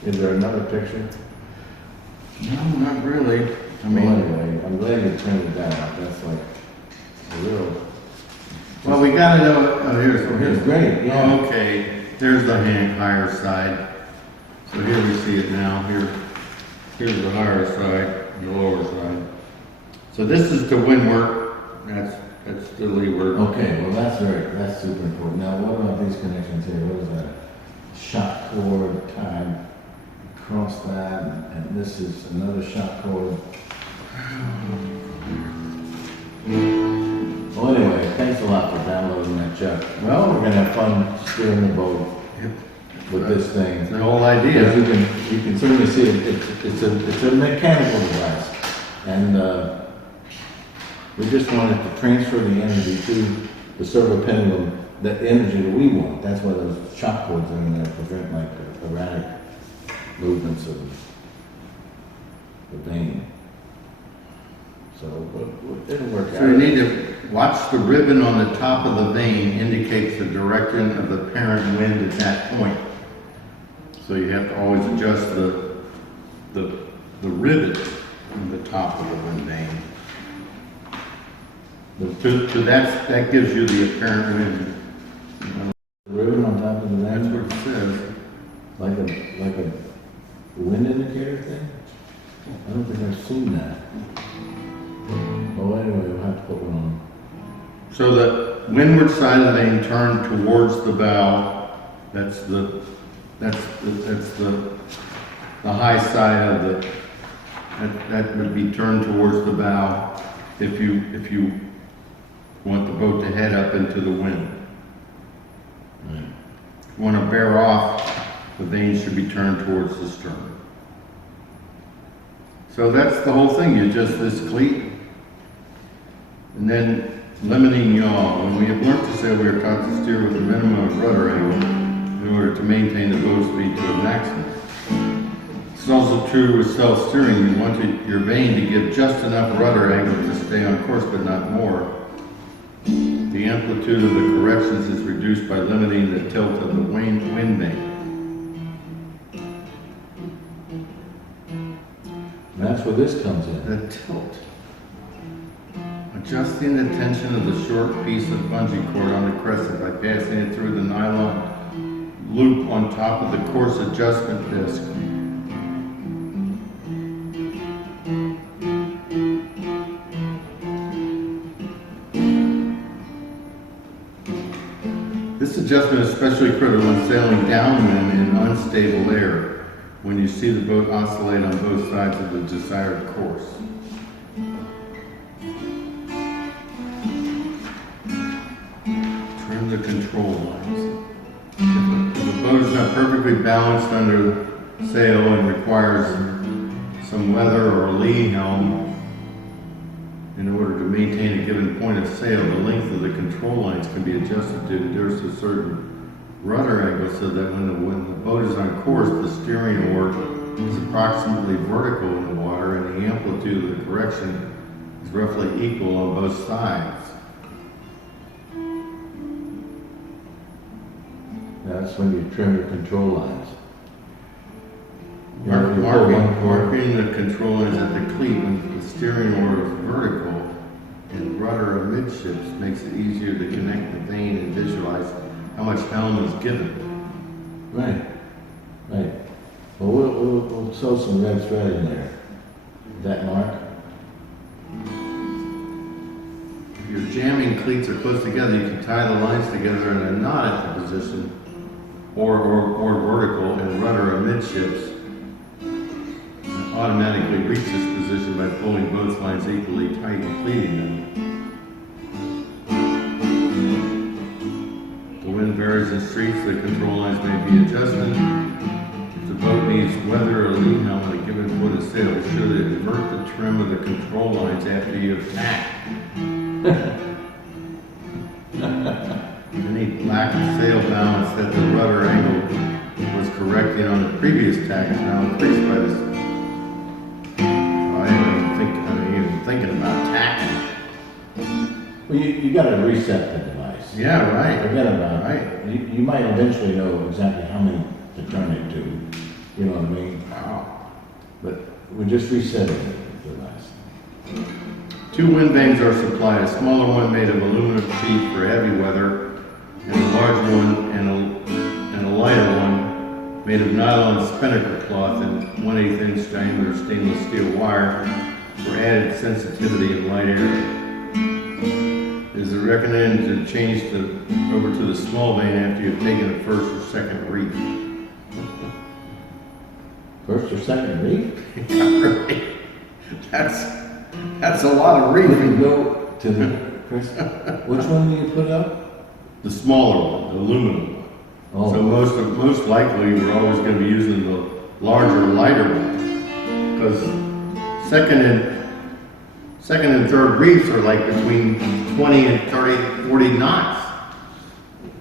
Is there another picture? No, not really. I Well, mean, anyway, I'm glad you turned it down. That's like a real. well, we gotta know, oh, It's here's, great, yeah. okay, there's the higher side. So here we see it now, here's the higher side, and the lower side. So this is the windward, that's the leeward. Okay, well, that's super important. Now, what about these connections here? What is that? Shock cord tied across that, and this is another shock cord. Well, anyway, thanks a lot for downloading that, Chuck. Well, we're gonna have fun steering the boat with this thing. The whole Because idea. you can certainly see it's a mechanical device, and we just wanted to transfer the energy to the servo pendulum, the energy that we want. That's why those shock cords are in there to prevent like erratic movements of the vein. So it'll work out. So you need to watch the ribbon on the top of the vein indicates the direction of the parent wind at that point. So you have to always adjust the rivet on the top of the wind vein. So that gives you the apparent wind. The ribbon on top of the That's van, what it says. like a wind indicator thing? I don't think I've seen that. Oh, anyway, we'll have to put one on. So the windward side of the vein turned towards the bow. That's the high side of that would be turned towards the bow if you want the boat to head up into the wind. Right. If you want to bear off, the vane should be turned towards the stern. So that's the whole thing. You adjust this cleat. And then limiting yaw. When we have learned to sail, we are taught to steer with a minimum of rudder angle in order to maintain the boat speed to a maximum. This is also true with self-steering. You want your vane to give just enough rudder angle to stay on course, but not more. The amplitude of the corrections is reduced by limiting the tilt of the wind vane. That's where this comes in. The tilt. Adjusting the tension of the short piece of bungee cord on the crescent by passing it through the nylon loop on top of the course adjustment disc. This adjustment is especially critical when sailing downwind in unstable air, when you see the boat oscillate on both sides of the desired course. Turn the control lines. If the boat is not perfectly balanced under sail and requires some weather or a lee helm in order to maintain a given point of sail, the length of the control lines can be adjusted to induce a certain rudder angle so that when the boat is on course, the steering oar is approximately vertical in the water and the amplitude of the correction is roughly equal on both sides. That's when you trim your control lines. Marking the control lines at the cleat when the steering oar is vertical and rudder amidships makes it easier to connect the vane and visualize how much helm is given. Right, right. Well, we'll sew some red thread in there. That mark? If your jamming cleats are close together, you can tie the lines together in a knot at the position, or vertical and rudder amidships. Automatically reach this position by pulling both lines equally tight and pleating them. The wind varies in streets, the control lines may be adjusted. If the boat needs weather or lee helm on a given foot of sail, be sure to invert the trim of the control lines after you have tacked. You need lack of sail balance that the rudder angle was correcting on the previous tack is now increased by this. I'm even thinking about tacking. Well, you gotta reset the device. Yeah, right. Forget about it. Right. You might eventually know exactly how many to turn it to. You know what I mean? Wow. But we're just resetting the device. 2 wind vanes are supplied, a smaller one made of aluminum sheet for heavy weather, and a large one and a lighter one made of nylon spinnaker cloth and 1/8 inch diameter stainless steel wire for added sensitivity in light area. It is recommended to change over to the small vane after you've taken a first or second reef. First or second reef? That's a lot of When you reefing. go to the, Chris, which one do you put up? The smaller one, the aluminum one. Oh. So most likely, we're always going to be using the larger, lighter one, because second and third reefs are like between 20 and 30, 40 knots.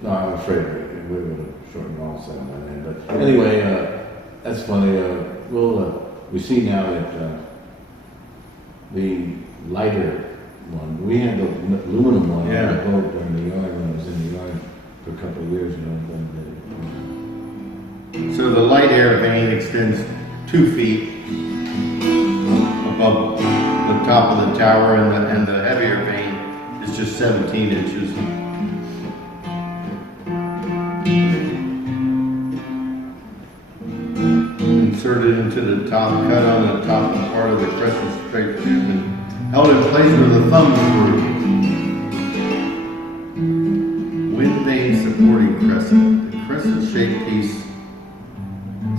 No, I'm afraid we're gonna shorten all seven by then, but anyway, that's funny, we see now that, the lighter one, we had the aluminum one on Yeah. the boat during the yard, when I was in the yard for a couple of years, you know, So the light air vane extends 2 feet above the top of the tower, and the heavier vane is just 17 inches. Inserted into the top, cut on the top part of the crescent straight tube and held in place with a thumb screw. Wind vane supporting crescent. The crescent-shaped piece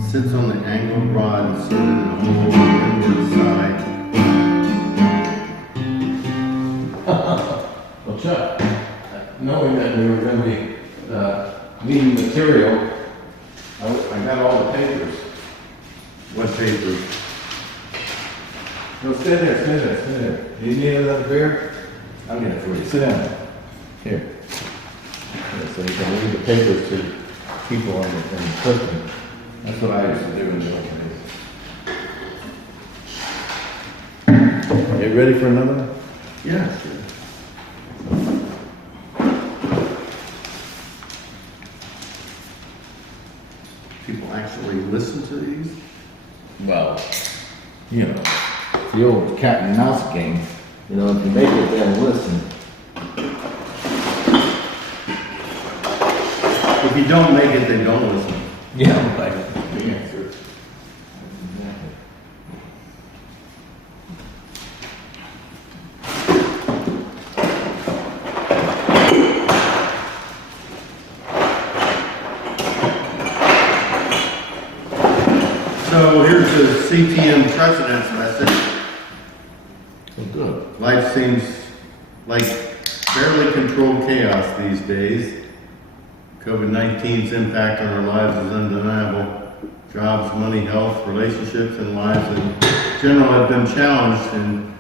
sits on the angled rod inserted in the hole on the windward side. Well, Chuck, knowing that we were gonna be, needing material, I got all the papers. What paper? No, stay there. Do you need another beer? I'll get it for you. Sit down. Here. Yeah, so you can leave the papers to people in Clifton. That's what I used to do in the old days. You ready for another one? Yeah. People actually listen to these? Well, you know, the old cat and mouse game. You know, if you make it, they'll listen. If you don't make it, they don't listen. Yeah, right. The answer. Exactly. So here's the CTM president's message. Oh, good. Life seems like fairly controlled chaos these days. COVID-19's impact on our lives is undeniable. Jobs, money, health, relationships, and lives in general have been challenged, and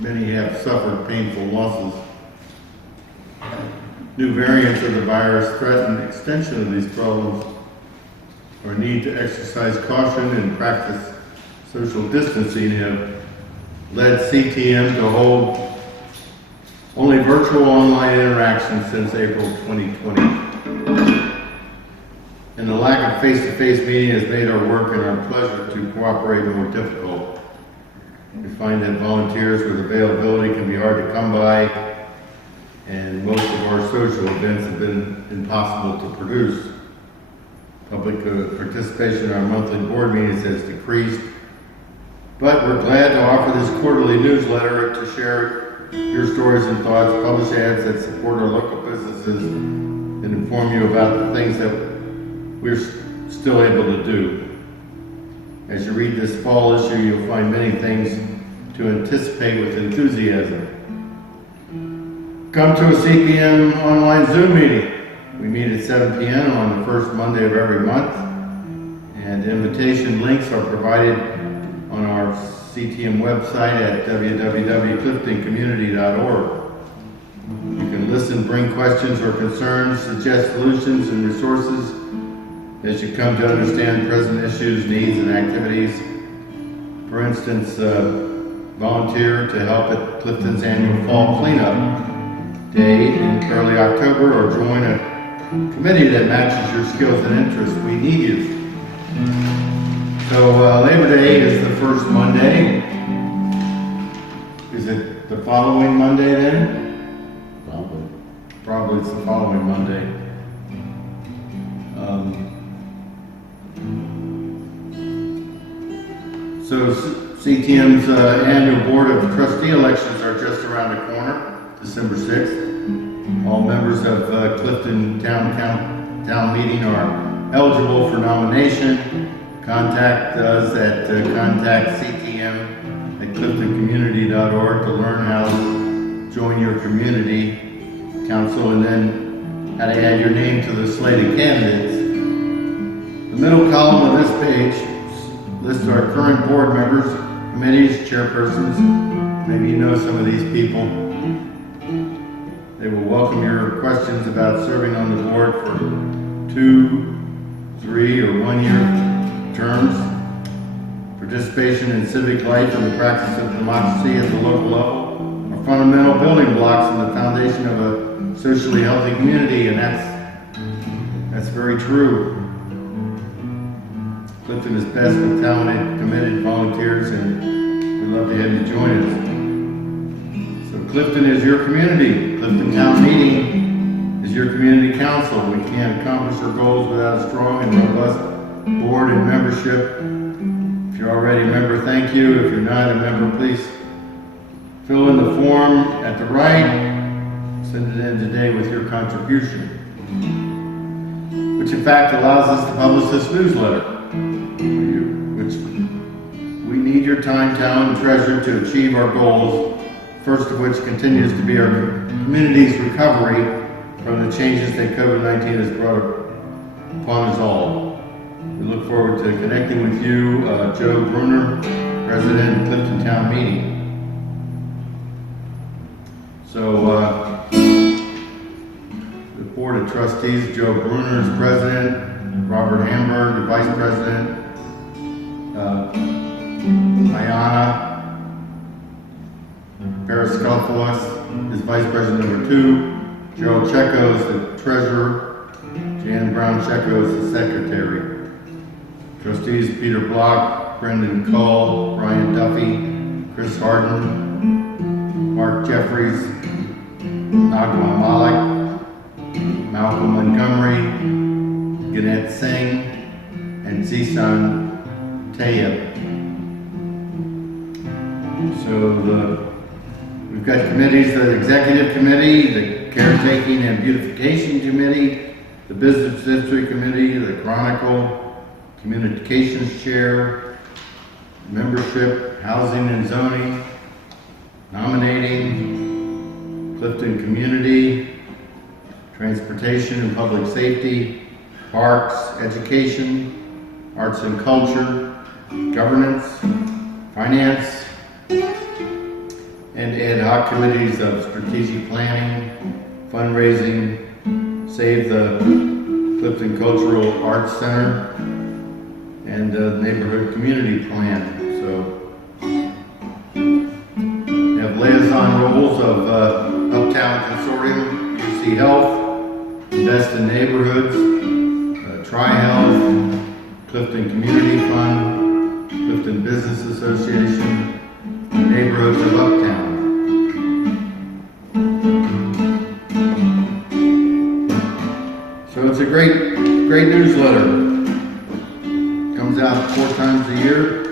many have suffered painful losses. New variants of the virus threaten extension of these problems. Our need to exercise caution and practice social distancing have led CTM to hold only virtual online interactions since April 2020. And the lack of face-to-face meeting has made our work and our pleasure to cooperate more difficult. We find that volunteers with availability can be hard to come by, and most of our social events have been impossible to produce. Public participation in our monthly board meetings has decreased, but we're glad to offer this quarterly newsletter to share your stories and thoughts, publish ads that support our local businesses, and inform you about the things that we're still able to do. As you read this fall issue, you'll find many things to anticipate with enthusiasm. Come to a CPM online Zoom meeting. We meet at 7 p.m. on the first Monday of every month, and invitation links are provided on our CTM website at www.cliftoncommunity.org. You can listen, bring questions or concerns, suggest solutions and resources as you come to understand present issues, needs, and activities. For instance, volunteer to help at Clifton's annual fall cleanup day in early October, or join a committee that matches your skills and interests. We need you. So Labor Day is the first Monday. Is it the following Monday then? Probably it's the following Monday. So CTM's annual Board of Trustee elections are just around the corner, December 6th. All members of Clifton Town Meeting are eligible for nomination. Contact us at contactctm@cliftoncommunity.org to learn how to join your community council and then how to add your name to the slate of candidates. The middle column of this page lists our current board members, committees, chairpersons. Maybe you know some of these people. They will welcome your questions about serving on the board for 2, 3, or 1 year terms. Participation in civic life and the practice of democracy at the local level are fundamental building blocks in the foundation of a socially healthy community, and that's very true. Clifton is best with talented, committed volunteers, and we'd love to have you join us. So Clifton is your community. Clifton Town Meeting is your community council. We can't accomplish our goals without a strong and robust board and membership. If you're already a member, thank you. If you're not a member, please fill in the form at the right. Send it in today with your contribution, which in fact allows us to publish this newsletter, which we need your time, talent, and treasure to achieve our goals, first of which continues to be our community's recovery from the changes that COVID-19 has brought upon us all. We look forward to connecting with you, Joe Bruner, President of Clifton Town Meeting. So, the Board of Trustees, Joe Bruner is President, Robert Hamburg, the Vice President, Ayana Paraskopoulos is Vice President number 2, Gerald Checo is the Treasurer, Jan Brown Checo is the Secretary. Trustees Peter Block, Brendan Cole, Brian Duffy, Chris Harden, Mark Jeffries, Nagma Malik, Malcolm Montgomery, Ganet Singh, and Zisan Tayeb. So we've got committees, the Executive Committee, the Caretaking and Beautification Committee, the Business History Committee, the Chronicle, Communications Chair, Membership, Housing and Zoning, Nominating, Clifton Community, Transportation and Public Safety, Parks, Education, Arts and Culture, Governance, Finance, and ad hoc committees of strategic planning, fundraising, Save the Clifton Cultural Arts Center, and the Neighborhood Community Plan. So we have liaison roles of Uptown Consortium, UC Health, Invest in Neighborhoods, Tri-Health, Clifton Community Fund, Clifton Business Association, Neighborhoods of Uptown. newsletter. Comes out 4 times a year.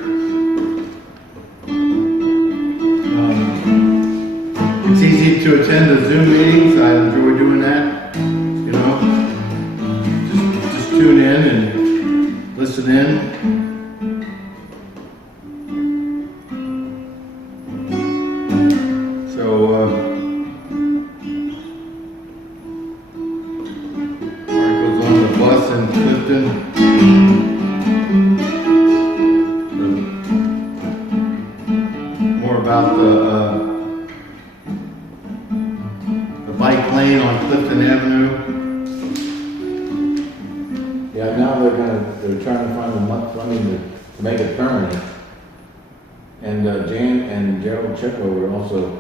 It's easy to attend the Zoom meetings. I enjoy doing that. You know, just tune in and listen in. So, articles on the bus in Clifton. More about the bike lane on Clifton Avenue. Yeah, now they're trying to find the funding to make it permanent. And Jan and Gerald Checco were also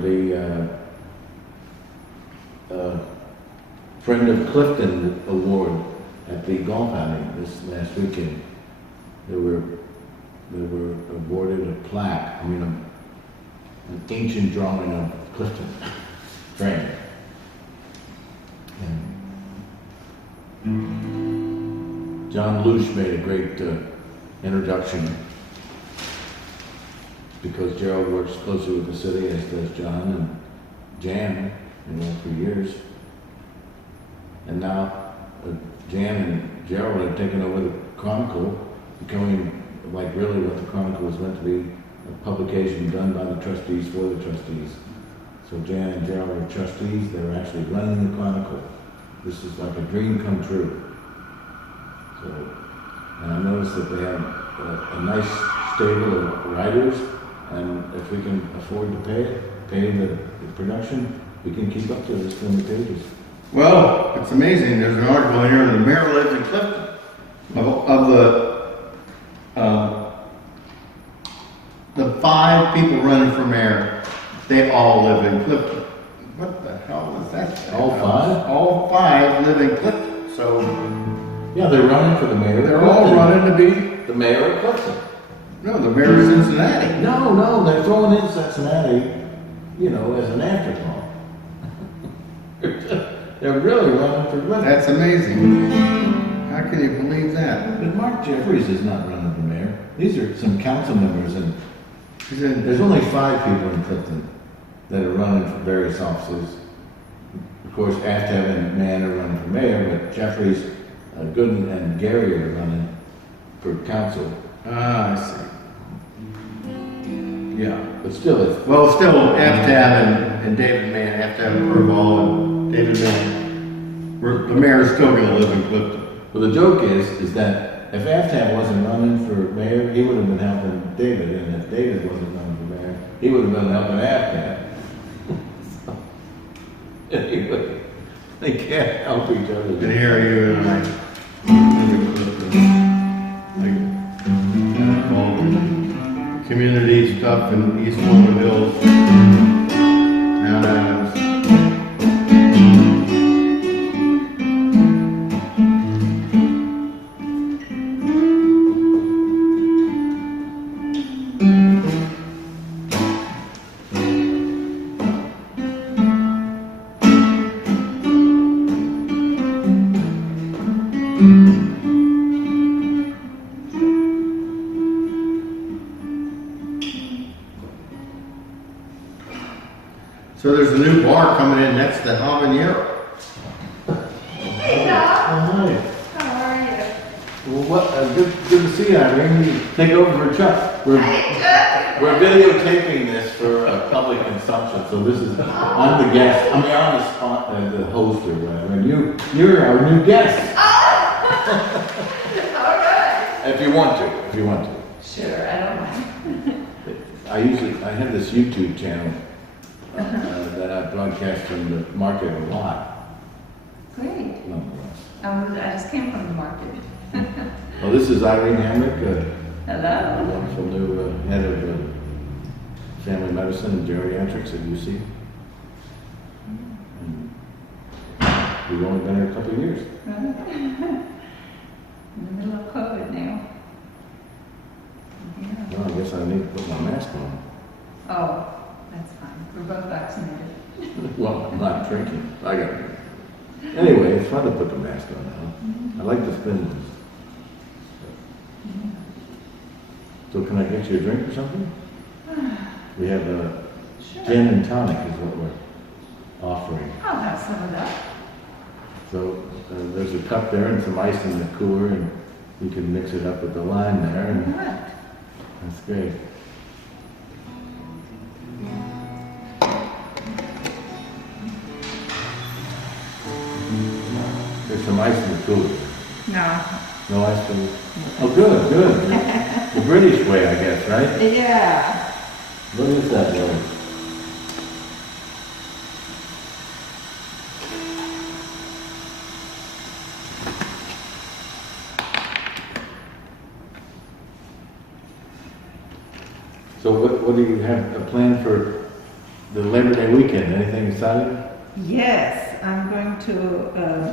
the Friend of Clifton Award at the golf outing this last weekend. They were awarded a plaque, an ancient drawing of Clifton framed. And John Lush made a great introduction, because Gerald works closely with the city, as does John and Jan, for years. And now Jan and Gerald have taken over the Chronicle, becoming like really what the Chronicle was meant to be, a publication done by the trustees for the trustees. So Jan and Gerald are trustees, they're actually running the Chronicle. This is like a dream come true. So, and I noticed that they have a nice stable of writers, and if we can afford to pay the production, we can keep up to this many pages. Well, it's amazing. There's an article in here, the mayor lives in Clifton. The 5 people running for mayor, they all live in Clifton. What the hell is that? All 5? All 5 live in Clifton. So, Yeah, they're running for the mayor. they're all running to be, the mayor of Clifton. no, the mayor of Cincinnati. No, they're throwing in Cincinnati, as an afterthought. They're really running for Clifton. That's amazing. How can you believe that? But Mark Jeffries is not running for mayor. These are some council members, and He's in, there's only 5 people in Clifton that are running for various offices. Of course, Appt and Mann are running for mayor, but Jeffries, Gooden, and Gary are running for council. I see. Yeah. But still, it's Well, still, Appt and David Mann have to have approval, and David Mann, the mayor's still gonna live in Clifton. well, the joke is that if Appt wasn't running for mayor, he would have been helping David, and if David wasn't running for mayor, he would have been helping Appt. Anyway, they can't help each other. And here you and I live in Clifton. Like, all community stuff in East Walnut Hills. Mount Adams. So there's a new bar coming in next to Habanero. Hey, Doc. Hi. How are you? Well, good to see you, Irene. You take over for Chuck. We're videotaping this for public consumption, so this is, I'm the guest. I'm the spot, the host or whatever, and you're our new guest. All right. If you want to. Sure, I don't mind. I have this YouTube channel that I broadcast from the market a lot. Great. Nonetheless. I just came from the market. Well, this is Irene Hamrick, a Hello. wonderful new head of family medicine and geriatrics at UC. And we've only been here a couple of years. In the middle of COVID now. Yeah. Well, I guess I need to put my mask on. Oh, that's fine. We're both vaccinated. Well, I'm not drinking. I got it. Anyway, it's fun to put the mask on now. I like the spin. So can I get you a drink or something? We have Sure. gin and tonic is what we're offering. I'll have some of that. So there's a cup there and some ice in the cooler, and you can mix it up with the lime there, and Good. that's great. There's some ice in the cooler. No. No ice in. Oh, good, good. The British way, I guess, right? Yeah. What is that, Billy? So what do you have a plan for the Labor Day weekend? Anything exciting? Yes, I'm going to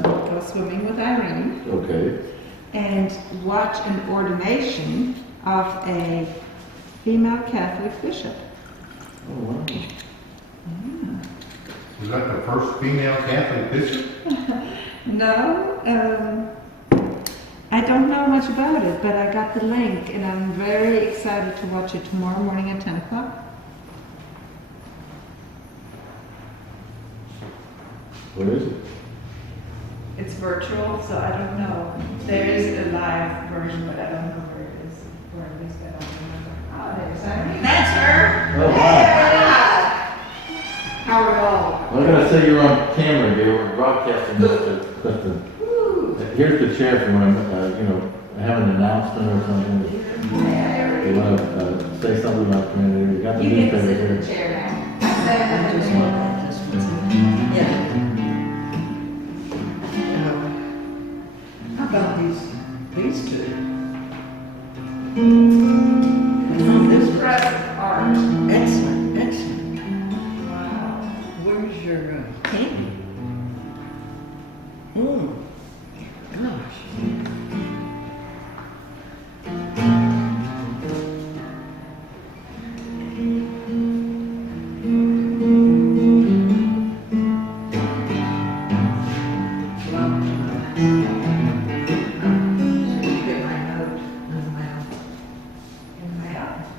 go swimming with Irene Okay. and watch an ordination of a female Catholic bishop. Oh, wow. Was that the first female Catholic bishop? No, I don't know much about it, but I got the link and I'm very excited to watch it tomorrow morning at 10 o'clock. What is it? It's virtual, so I don't know. There is a live version, but I don't know where it is. Where it is, I don't remember. Oh, there's Irene. That's her! Oh, wow. How are y'all? I'm gonna say you're on camera here. We're broadcasting this to Clifton. Here's the chair if you want to, have an announcement or something. You want to say something about community. You got the You get to newspaper sit in here. the chair now. I said I just want this one. Yeah. How about these two? This press art. Excellent, excellent. Wow. Where's your painting? Oh, gosh.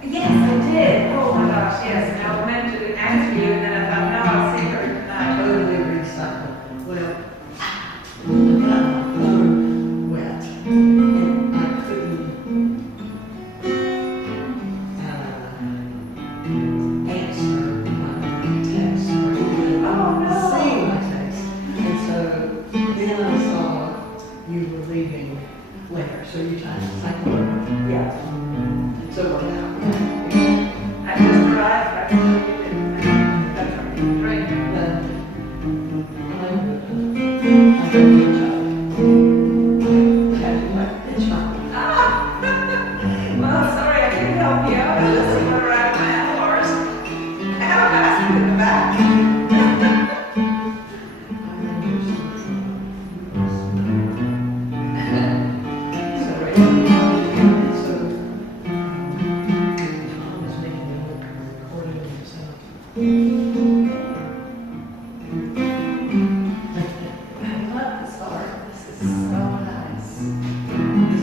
Yes, I did. Oh my gosh, yes. And I meant to ask you, and then I thought, no, I'll see her tonight. Totally recycled. Well, I got my phone wet and I couldn't answer my text or even Oh, no. see my text. And so then I saw you were leaving later, so you tried to cycle over. Yeah. So we're out. I just arrived. I can tell you that. That's right. Ah! Well, sorry, I couldn't help you. I was just going to ride my horse. I have a basket in the back. I love this art. This is so nice.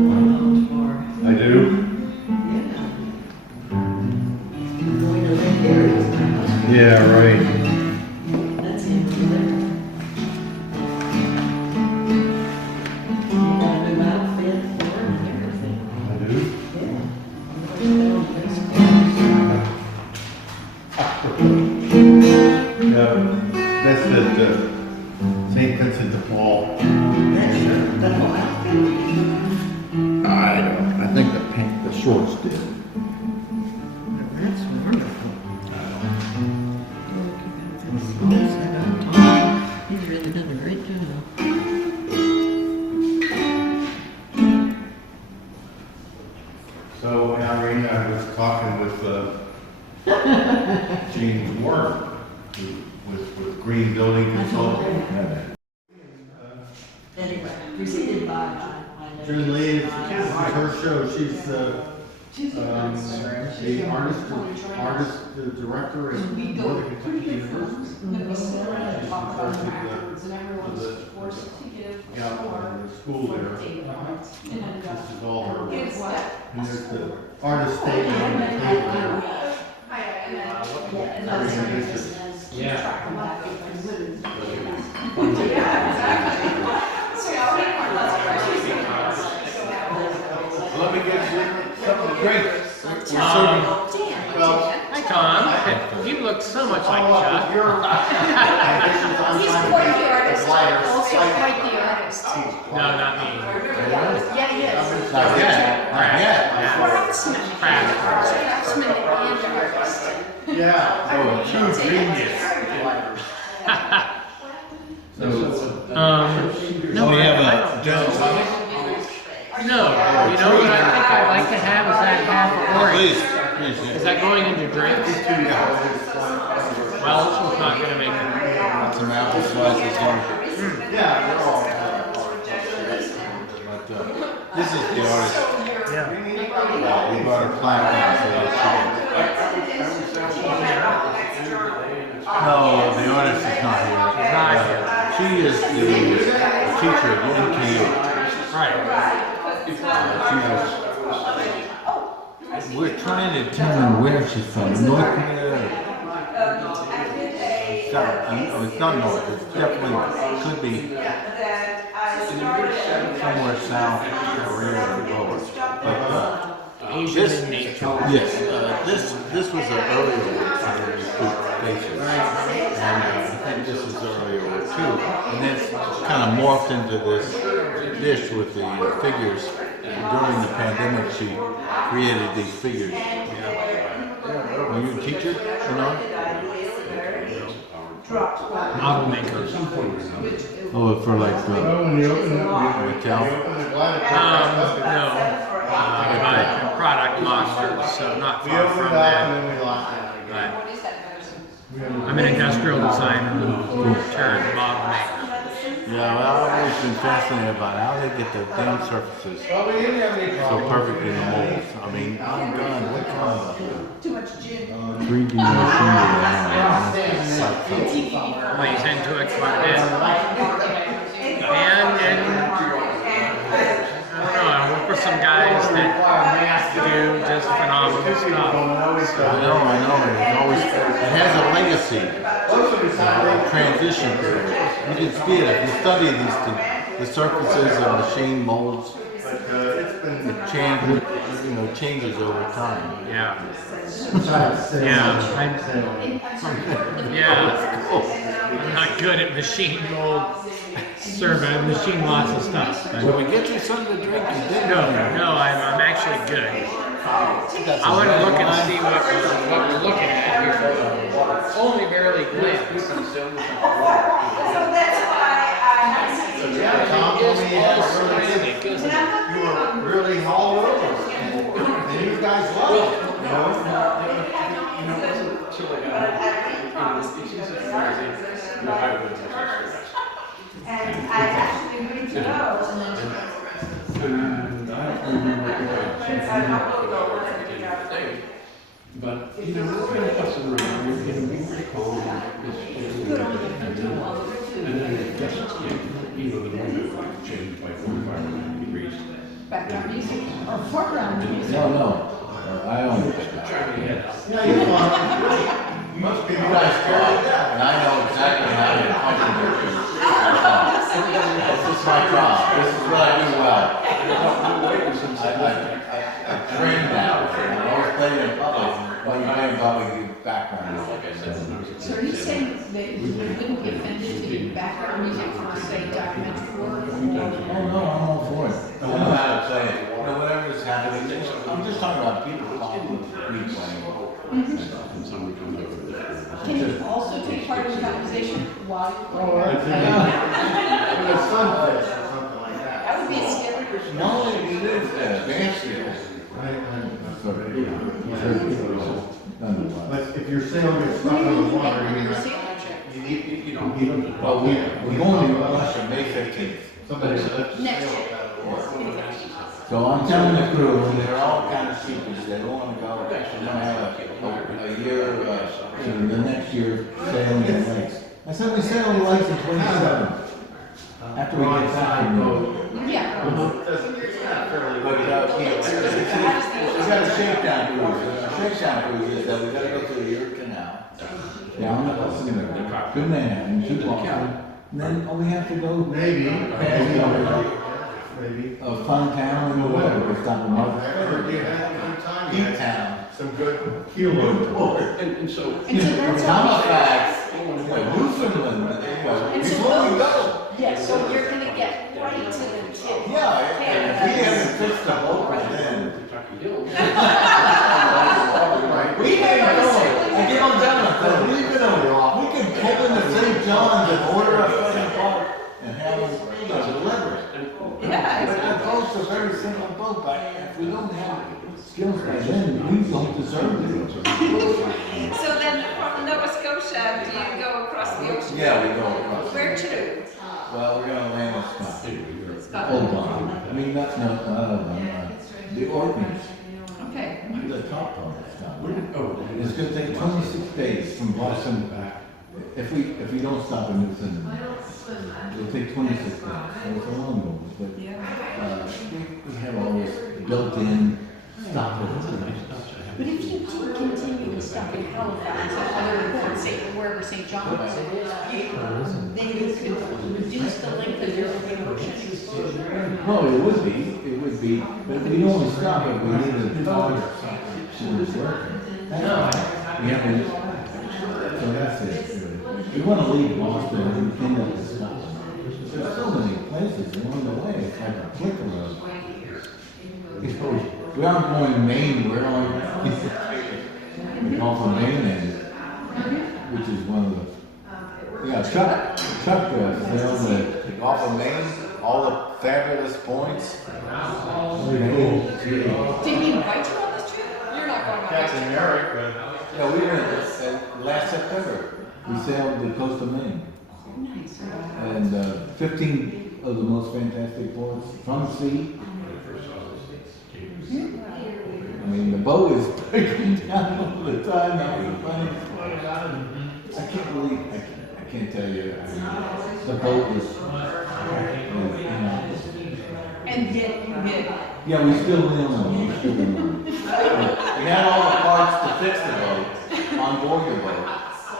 I do? Yeah, right. That's it. You got a new outfit for it and everything. I do? That's the St. Vincent de Paul. That's the whole outfit. I don't, I think the shorts did. That's wonderful. He's really done a great job. So, Irene, I was talking with Gene's work with green building consulting. Anyway, preceded by JeeEun Lee, it's her show. She's the artist, the director at Northern Kentucky University. And we sit around and talk about them afterwards, and everyone's forced to give Yeah, score the school there. data points. And then This is all her. it's what? And there's the artist statement on the table there. And that's Yeah. track them up because women. Let me get you something to drink. Hi, Tom. You look so much like Chuck. He's quite the artist, also quite the artist. No, not me. Yeah, he is. Not yet, not yet. Craftsman. Craftsman and artist. Yeah, oh, true genius. No, we have I a don't general know. topic? No, you know what I think I'd like to have is that half orange. Please, Is that going into drinks? Well, this one's not gonna make it. Some apple slices here. Yeah, they're all. But this is the artist. Yeah. We brought her plaque down so that No, the artist is not here. Not here. She is the teacher at NKU. Right. We're trying to determine where she's from. North Korea. South. It's not north. It's definitely could be somewhere south Korea or lower. But Asian in nature. yes, this was an earlier work for the faces, and I think this is earlier work too. And then it's kind of morphed into this dish with the figures. During the pandemic, she created these figures. Were you a teacher or not? Model maker. Oh, for like retail? No. My product modeler, so not far from that. But I'm an industrial designer turned model maker. Yeah, well, I've always been fascinated about how they get the damn surfaces so perfect in the molds. I mean, I'm done. What kind of Too much gin. 3D machinery they have? Well, he's into it quite a bit. And I don't know, I work with some guys that do just phenomenal stuff. I know. It has a legacy, transition period. You can see it if you study the surfaces of machine molds. It changes over time. Yeah. I'm not good at machine mold serve. I've machined lots of stuff. But So we get you something to drink. You did no, I'm actually good. I want to look and see what we're looking at here. Only barely glanced. So that's why Tom told me you were really all over, and you guys love it. and I actually agreed to go. But, you know, we're kind of fussing around, we're getting pretty calm, and then it gets, you know, the wind might change by 45 degrees. Background music or foreground music. No, I own it. Yeah, you must be nice, And I know exactly how to function. This is my job. This is what I do well. I train now. I always play in public. When you play in public, you background music. So are you saying that you wouldn't be offended to do background music for, say, documentary work? Oh, no, I'm all for it. I know how to play it. Whatever is happening. I'm just talking about people calling, replaying. Can you also take part in the conversation while you're playing? sunfish or something like that. That would be a scary. No, it is advanced skills. nonetheless. But if you're sailing your stuff on the water, When you're you're not. sailing check. You need, you know, you don't just. Well, we're going to Russia May 15th. Somebody said. Next year. So I'm telling the crew, and they're all kind of sheepish, they don't want to go, they're gonna have a year, the next year sailing the lakes. I said we sail the lakes in 27, after we get back from the. Yeah. But, we got a shakedown cruise. Our shakedown cruise is that we gotta go through the Erie Canal, down the Hudson River, to Manhattan, to Boston, and then we have to go. Maybe. Maybe. A fun town and whatever, it's not remote. Or you had a good time. You Eat had town. some good kilo. And so. And so that's all. Halifax, Newfoundland, And so before we go. Yeah, so you're gonna get right to the tip. Yeah, and if we haven't fixed the boat by then. Kentucky Hills. We ain't going. I get on down, we can pull into St. John's and order a fucking park and have them delivered. Yeah, But the boat's a very simple boat, but if we don't have skills by then, we don't deserve it. So then from Nova Scotia, do you go across the ocean? Yeah, we go across. Where to? Well, we're gonna land in Scotland. Scotland. Hold on. I mean, the ordnance, Okay. the top part of Scotland. It's gonna take 26 days from Boston back. If we don't stop in Newfoundland, it'll take 26 days. So it's a long one, but, we have all this built-in stopovers. But if you do continue to stop in Halifax or other ports, say wherever St. John's is, then you could reduce the length of your ocean exposure. Well, it would be, but if we don't stop it, we need a dog or something. So it's working. We have to, so that's it. We want to leave Boston and end up in Scotland. There's so many places along the way, it's like a click road. We aren't going to Maine, we're on, off of Maine end, which is one of the, yeah, Chuck sailed the off of Maine, all the fabulous points. Did he invite you on this trip? You're not going on this Captain trip. Eric, Yeah, we went last September, we sailed the coast of Maine. Nice. And 15 of the most fantastic ports from the sea. I mean, the boat is breaking down all the time. I can't believe, I can't tell you. I mean, the boat was, And yet you did. yeah, we still live on it. We had all the parts to fix the boat on board the boat.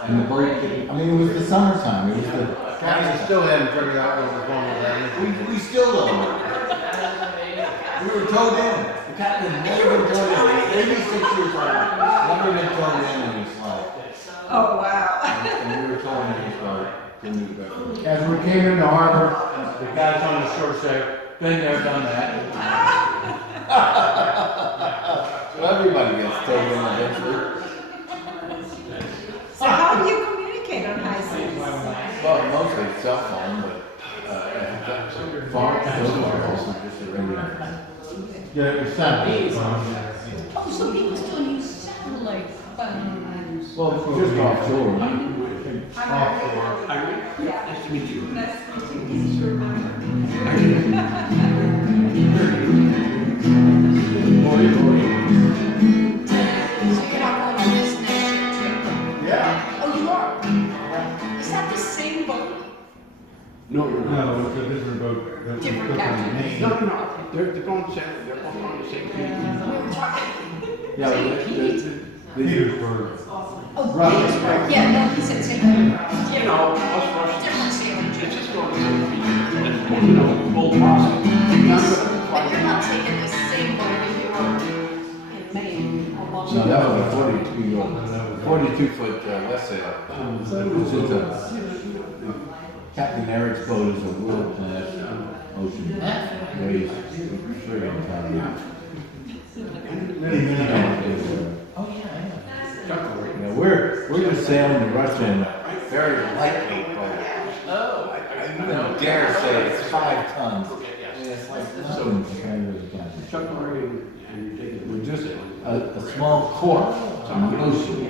And the boat, I mean, it was the summertime. It was the Captain still hadn't figured out what was wrong with that. We still don't. We were towed in. The captain had never been towed in. He's 86 years old. Never been towed in his life. Oh, wow. And we were towed in his boat to New Bedford. As we came into harbor, the guys on the shore said, been there, done that. So everybody gets towed in eventually. So how do you communicate on high seas? Well, mostly cell phone, but far, just a regular. Yeah, it was Saturday. Oh, so people still use satellite phones. Well, just offshore. Nice to meet you. Nice to meet you. So you're not going on this next year trip? Yeah. Oh, you are? Is that the same boat? No, No, it's a different boat. Different captain. no. They're going to they're both on the same page. We were talking. Yeah, Petersburg. Oh, Petersburg. Yeah, no, he said same thing. You know, us Russians, Different sailing it's trip. just going to the same page. It's, you know, full process. But you're not taking the same boat that you were in Maine along. No, that was a 42-foot west sail. Which is Captain Eric's boat is a world-class ocean race. Very intelligent. Oh, yeah. You know, we're just sailing to Russia in a very lightweight boat. Oh, I don't dare say it's 5 tons. And it's like nothing compared to the captain. Chuck Murray and you're taking. We're just a small cork some no shoe.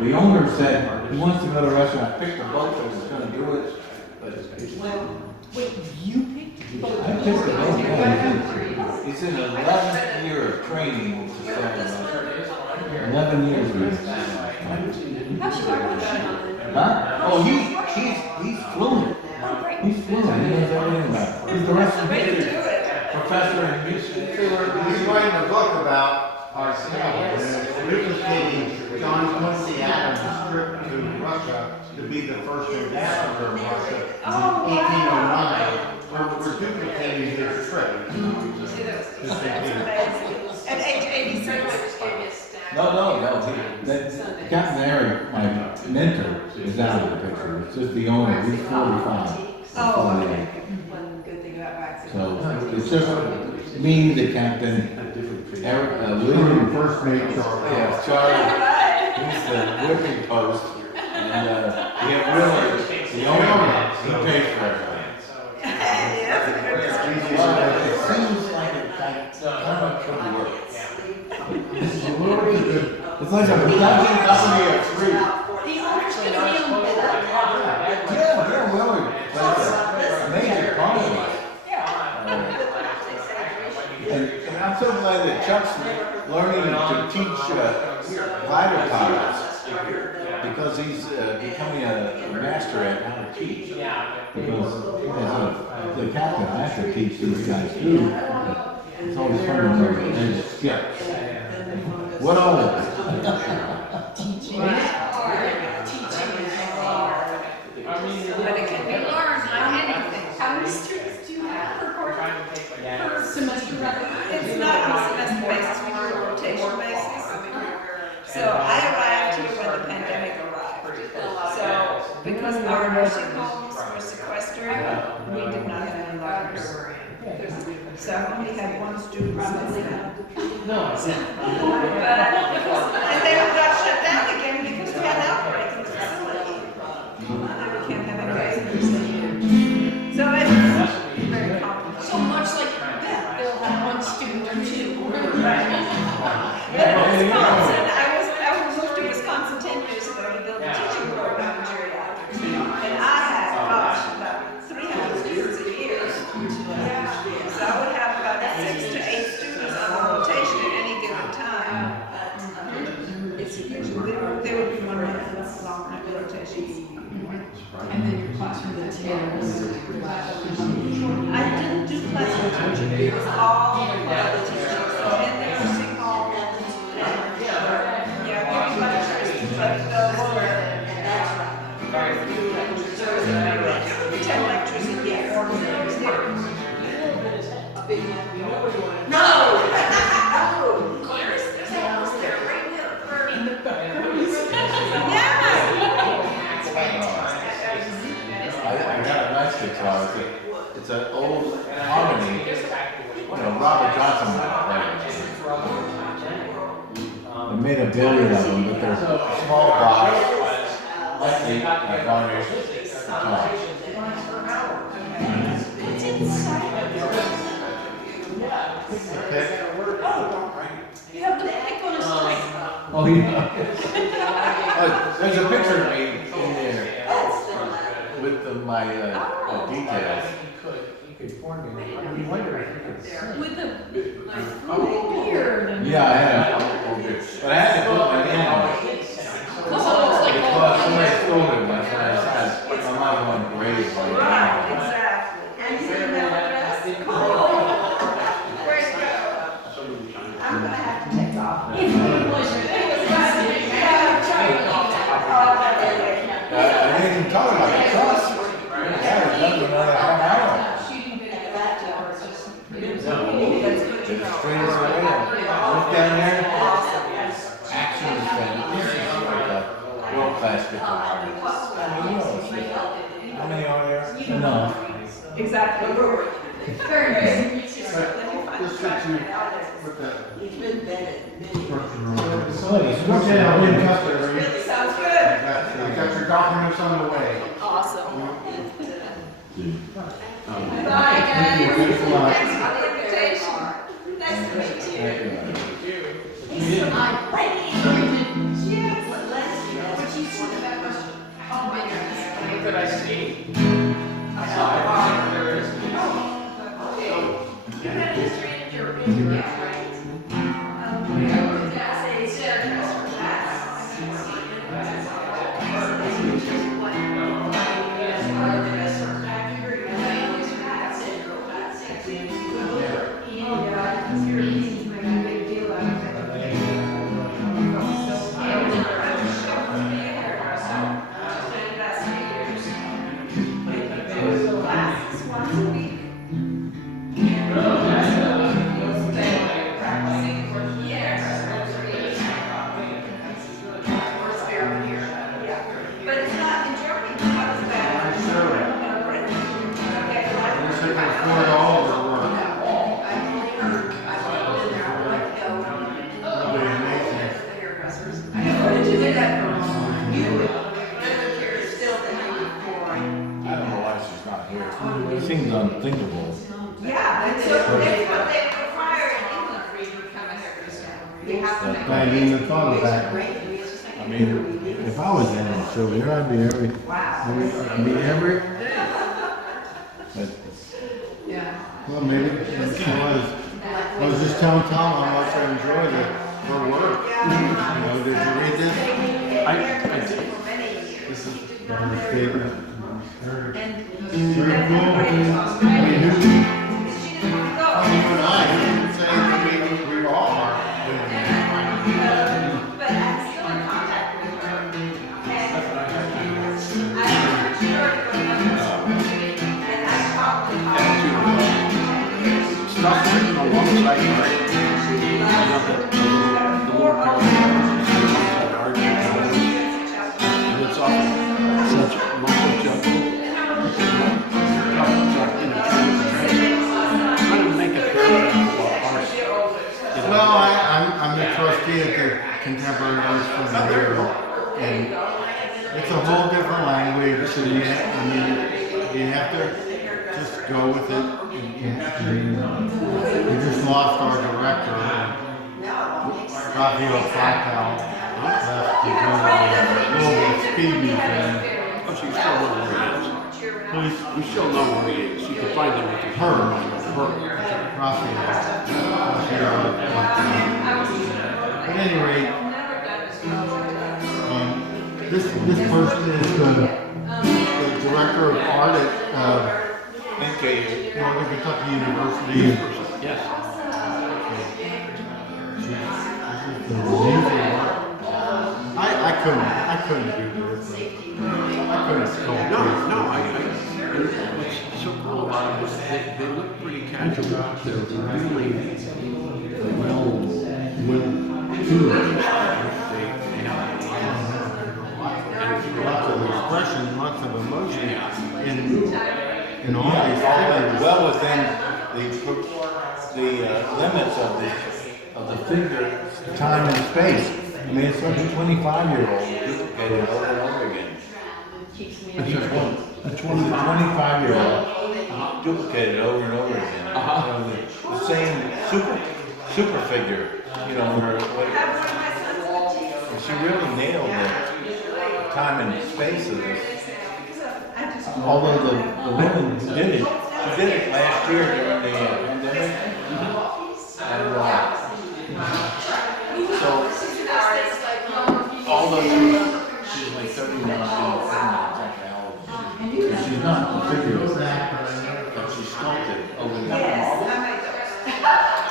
The owner said he wants to go to a restaurant. I picked a boat that was going to do it, but it's. Wait, you picked the boat? I picked the boat. Yeah, it's in 11th year of training. 11 years. How's she learning? Huh? Oh, he's fluent. He's fluent. He knows everything about it. He's the rest of the professor in music. He's writing a book about ourselves. Replicating John Quincy Adams' trip to Russia to be the first ambassador of Russia in 1809. We're duplicating his trip. At age 86. No. Captain Harry, my mentor, is out of the picture. It's just the owner. He's 45. Oh, okay. One good thing about waxing. So it's just me, the captain, Eric, William, first mate Charlie. Yeah, Charlie. He's the whipping post, and we have Willie, the owner. He pays for everything. It seems like it's kind of good work. It's like a production company of three. The owner's gonna be on board. Yeah, Willie. That's a major part of it. And I'm so glad that Chuck's learning to teach glider pilots because he's becoming a master at how to teach. Because as the captain, I have to teach these guys too. It's always fun to learn and skills. What all is it? Teaching is hard. But it can be learned like anything. How many students do you have per quarter? Per semester rather? It's not on a semester basis, we do a rotation basis. So I arrived here when the pandemic arrived. So because our nursing homes were sequestered, we did not have any learners. So I've only had one student since then. And they got shut down again because we had an outbreak in the facility. And then we can't have any visitors. So it's very complicated. So much like that, they'll have one student or two. But in Wisconsin, I moved to Wisconsin 10 years ago to build a teaching program in geriatrics. And I had, about 300 students a year. So I would have about 6 to 8 students on rotation at any given time. They would be 1 month long rotations. And then your classroom that's here. I didn't do classroom teaching, it was all the teaching. So in the nursing home, giving lectures, but those were very few lectures. So it was maybe 10 lectures a year. No! Clarice, there's a house there right now. Yeah! I got a nice guitar. It's an old harmony. Robert Johnson I made a billion of them, but they're small box, lightly varnished guitar. You have the pick on a string. Oh, yeah. There's a picture of me in there with my details. With the beard. Yeah, I had a beard. But I had to put my name on it. Because it looks like Because somebody stole it once when I decided I'm not going to grade my name. Right, exactly. And his email address? Cool. Where's it go? I'm gonna have to take off. I didn't even talk about the trust. Yeah, it's nothing another half hour. It's straight as a rail. Look down there. Action is fantastic. This is like a world-class guitar. How many are there? No. Exactly. Very good. Just that you put that. It's been vetted many. Okay, I'll be in touch with you. Sounds good. I got your documents on the way. Awesome. Bye, guys. Thanks for the invitation. Nice to meet you. Thank you. What did I see? I saw there is. You had a history in your right? But it's not in Germany, it's not as bad as Britain. Okay, well, I They can afford all their work. I've only heard, I've only been there, I like to go. That'd be amazing. The hairdressers. I haven't did that for a long time. You would, care still the night before. I don't know why she's not here. It seems unthinkable. Yeah, and so that's what they require in England for you to become a hairdresser. You have to make. I hadn't even thought of that. I mean, if I was in it, Sylvia, I'd be every, I'd be every. But Yeah. Well, maybe I was just telling Tom how much I enjoyed it, her work. You know, did you read this? I did. This is her favorite. Very cool. I mean, you and I, you can say that we all are. But I'm still in contact with her. And I'm sure and I talked to her. Stuff written on one side, right? The more and it's all such mumbo jumbo. Trying to make a paragraph about art. Well, I'm the trustee at the Contemporary Arts Fund here, and it's a whole different language, so you have to just go with it. We just lost our director, Raphael Fontal, left to go to the Global Speed Museum. Oh, so you still know where he is? Please, You still know where he is. You can find him with your Raphael. At any rate, this person is the director of art at Northern Kentucky University. Yes. I couldn't do this. I couldn't go. What's so cool about them is they look pretty casual. They're really well tuned. They have Lots of expression, lots of emotion in all these figures. well within the limits of the figure, time and space. I mean, it's like a 25-year-old duplicated over and over again. A 25-year-old duplicated over and over again. You know, the same super figure, you know, and she really nailed the time and space of this. Although the woman who did it, she did it last year during the pandemic. And so, although she's like 39, she's not the figure that she sculpted over there.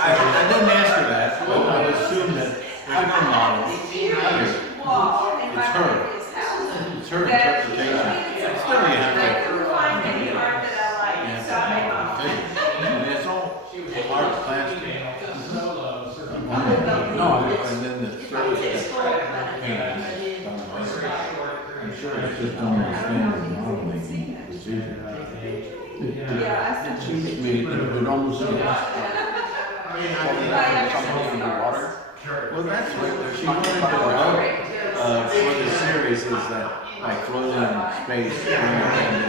I didn't ask her that, but I would assume that there's no model. It's her. It's her interpretation. Still, you have to. And it's all art plastic. And then the throat paint. I'm sure it's just don't understand the modeling procedure. It seems to me it almost something in the water. Well, that's what she wanted to know for the series is that like floating in space during the pandemic.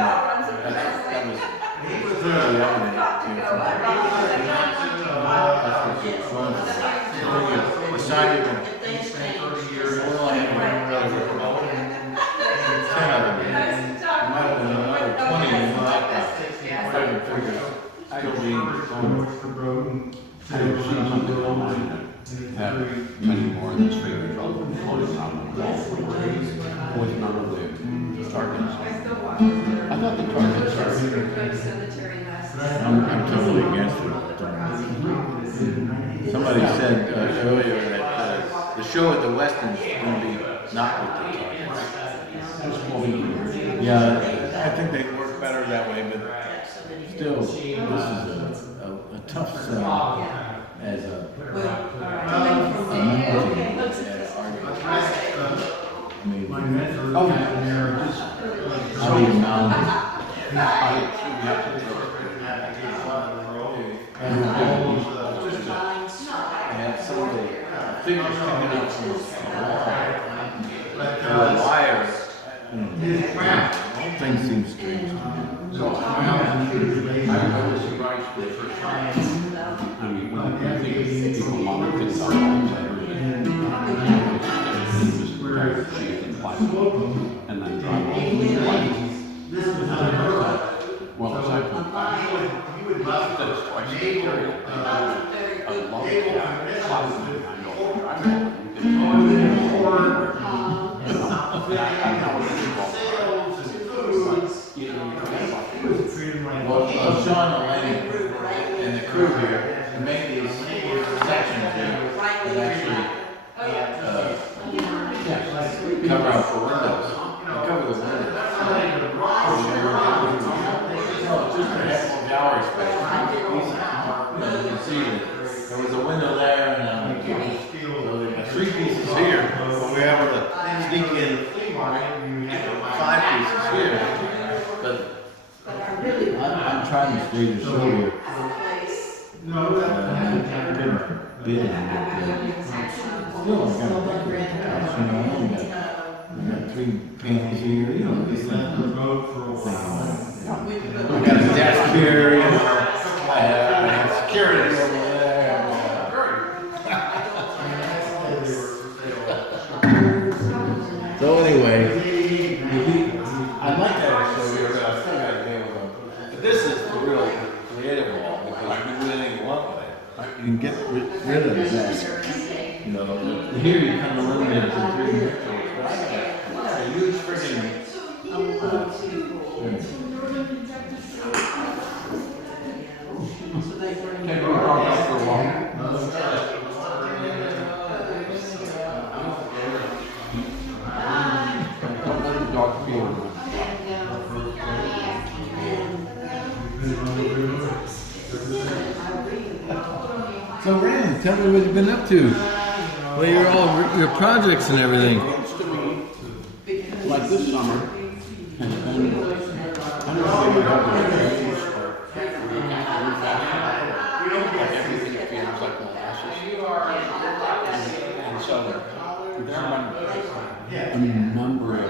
That was clearly evident. That's what she was going for. decide you're gonna stay for a year, well, I haven't really worked about it. 10 of them. It might have been another 20 in the last. I haven't figured still being on. I don't see something online that have many more than figures floating around the wall with none of the targets. I thought the targets are. I'm totally against it. Somebody said earlier that the show at the Westin is going to be not with the targets. Yeah, I think they work better that way, but still, this is a tough sell as a figures coming out from the wire. Things seem strange. I was surprised the first time. I mean, when you think people monitor things online, just grab sheet and plywood and then drive all the plywood. Well, it's actually that's twice the material. I love the plywood behind all the drywall. Well, Sean and the crew here made these sections here that actually cover out for windows. They cover the windows. No, just a half gallery space. You can see that there was a window there and so there were 3 pieces here, but we were able to sneak in 5 pieces here. But I'm trying to stay the show here. We got 3 panels here, you know, this thing. We got a desk here, you know, I have security over there. So anyway, I'd like to have a show here, but I still got to be able to. But this is the real creative wall, because you can do anything you want with it. You can get rid of the desk. You know, here you kind of eliminate it to 3 pictures, but I got a huge friggin' Can we talk about for a while? Don't let the dog feel. So Rand, tell me what you've been up to. Well, your projects and everything. Like this summer, has been, I don't know if you have the reviews or like everything feels like molasses. And so there are a number of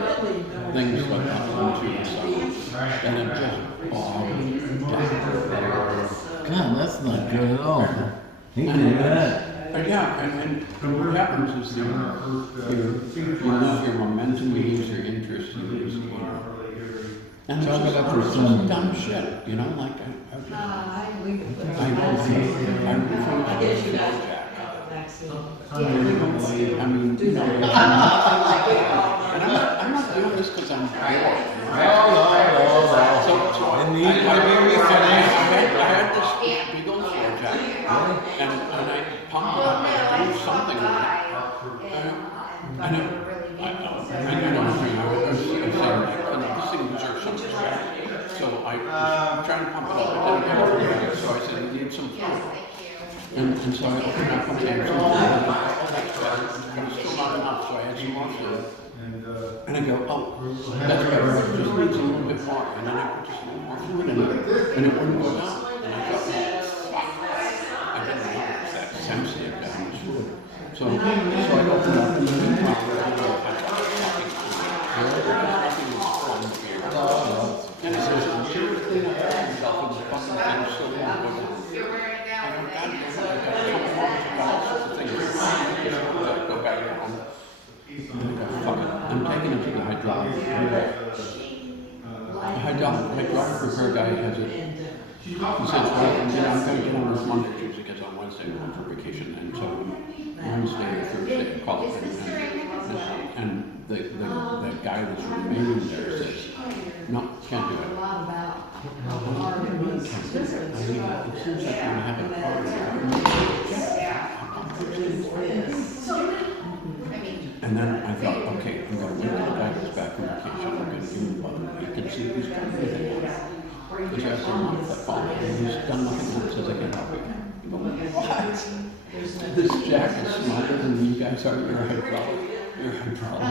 things that come into the summer and it just bogs down. God, that's not good at all. He can do that. Yeah, and what happens is you lose your momentum, you lose your interest, you lose, you know. And Talk it's about just for some dumb shit, you know, like I finished the I mean, you know, and I'm not doing this because I'm bored. So In the evening, maybe finish. I had this big old floor jack, and I pumped it up and do something with it. And you know, I was saying, this thing deserves some respect. So I was trying to pump it up, it didn't get it. So I said, we need some flour. And so I opened up and had some flour. But it's still not enough, so I had some more flour. And I go, oh, that's better, it just needs a little bit more. And then I put just a little more fluid in it, and it wouldn't go down. And I thought, fuck, I didn't know it was that sensitive to how much fluid. So I opened up and then I started talking. Nothing was fun here. And I said, I'm sure to clean up after yourself and the fucking thing still won't go down. I go, God, I got a couple more, I got all sorts of things. daughter repair guy has it. He says, well, I'm going to get on this Monday, Tuesday, because on Wednesday I'm going for vacation, and so Wednesday or Thursday I call it, and the guy that's remaining there says, no, can't do it. It seems like we have a And then I thought, okay, I'm going to wait till the guy gets back from vacation. I'm going to give him about a week and see if he's done anything. He's asked him if that call, and he's done nothing and says I can help you. I go, what? This jack is smarter than you guys are. You're hydraulic. You're hydraulic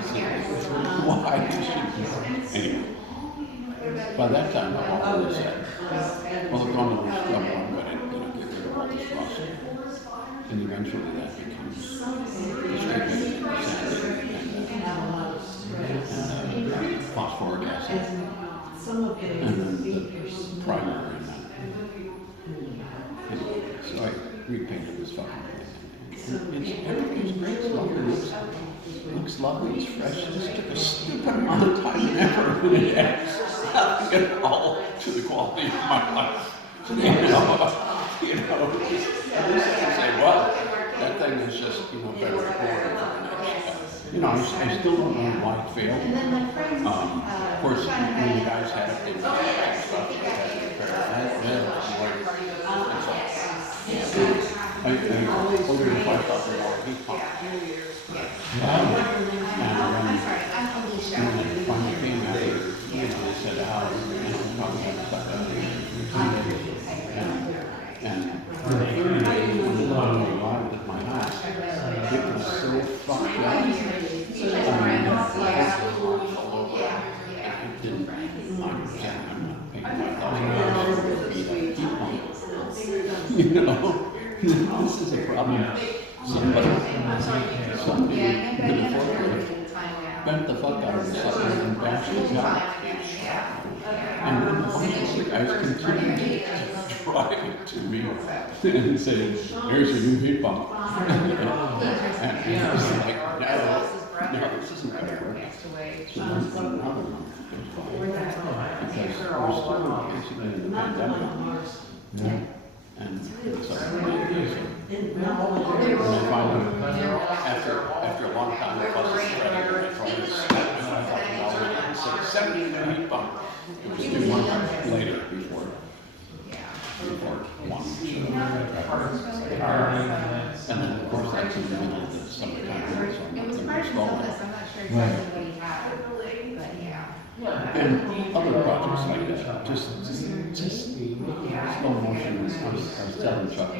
facility. Why should you? Anyway, by that time, I've already said, well, the one that was stuck on, but I'm going to get rid of all this rust. And eventually that becomes the straight and phosphoric acid. And then the primer and so I repainted this fucking thing. Everything's great, it's lovely, looks lovely, it's fresh. It just took a stupid amount of time and effort, and it adds nothing at all to the quality of my life. You know, at least I can say, well, that thing is just, better I still don't know why it failed. Of course, when the guys had it, they stuff. I ordered a $5,000 heat pump. And when it finally came out, they said, how and when I arrived at my house, it was so fucked up. I didn't understand. I'm not paying $5,000 for a heat pump. This is a problem. Somebody bent the fuck out of the sucker and bashed it out. And then the guys continued to drive it to me and say, here's your new heat pump. And I was like, no, this isn't going to work. So then another month goes by. Because we're still basically in the pandemic. And so after a long time, the bus is ready for this. So 70 minute heat pump. It was 2 months later before one. And then of course that's in the middle of the summertime. So I'm and other projects like that, just slow motion. I was telling Chuck,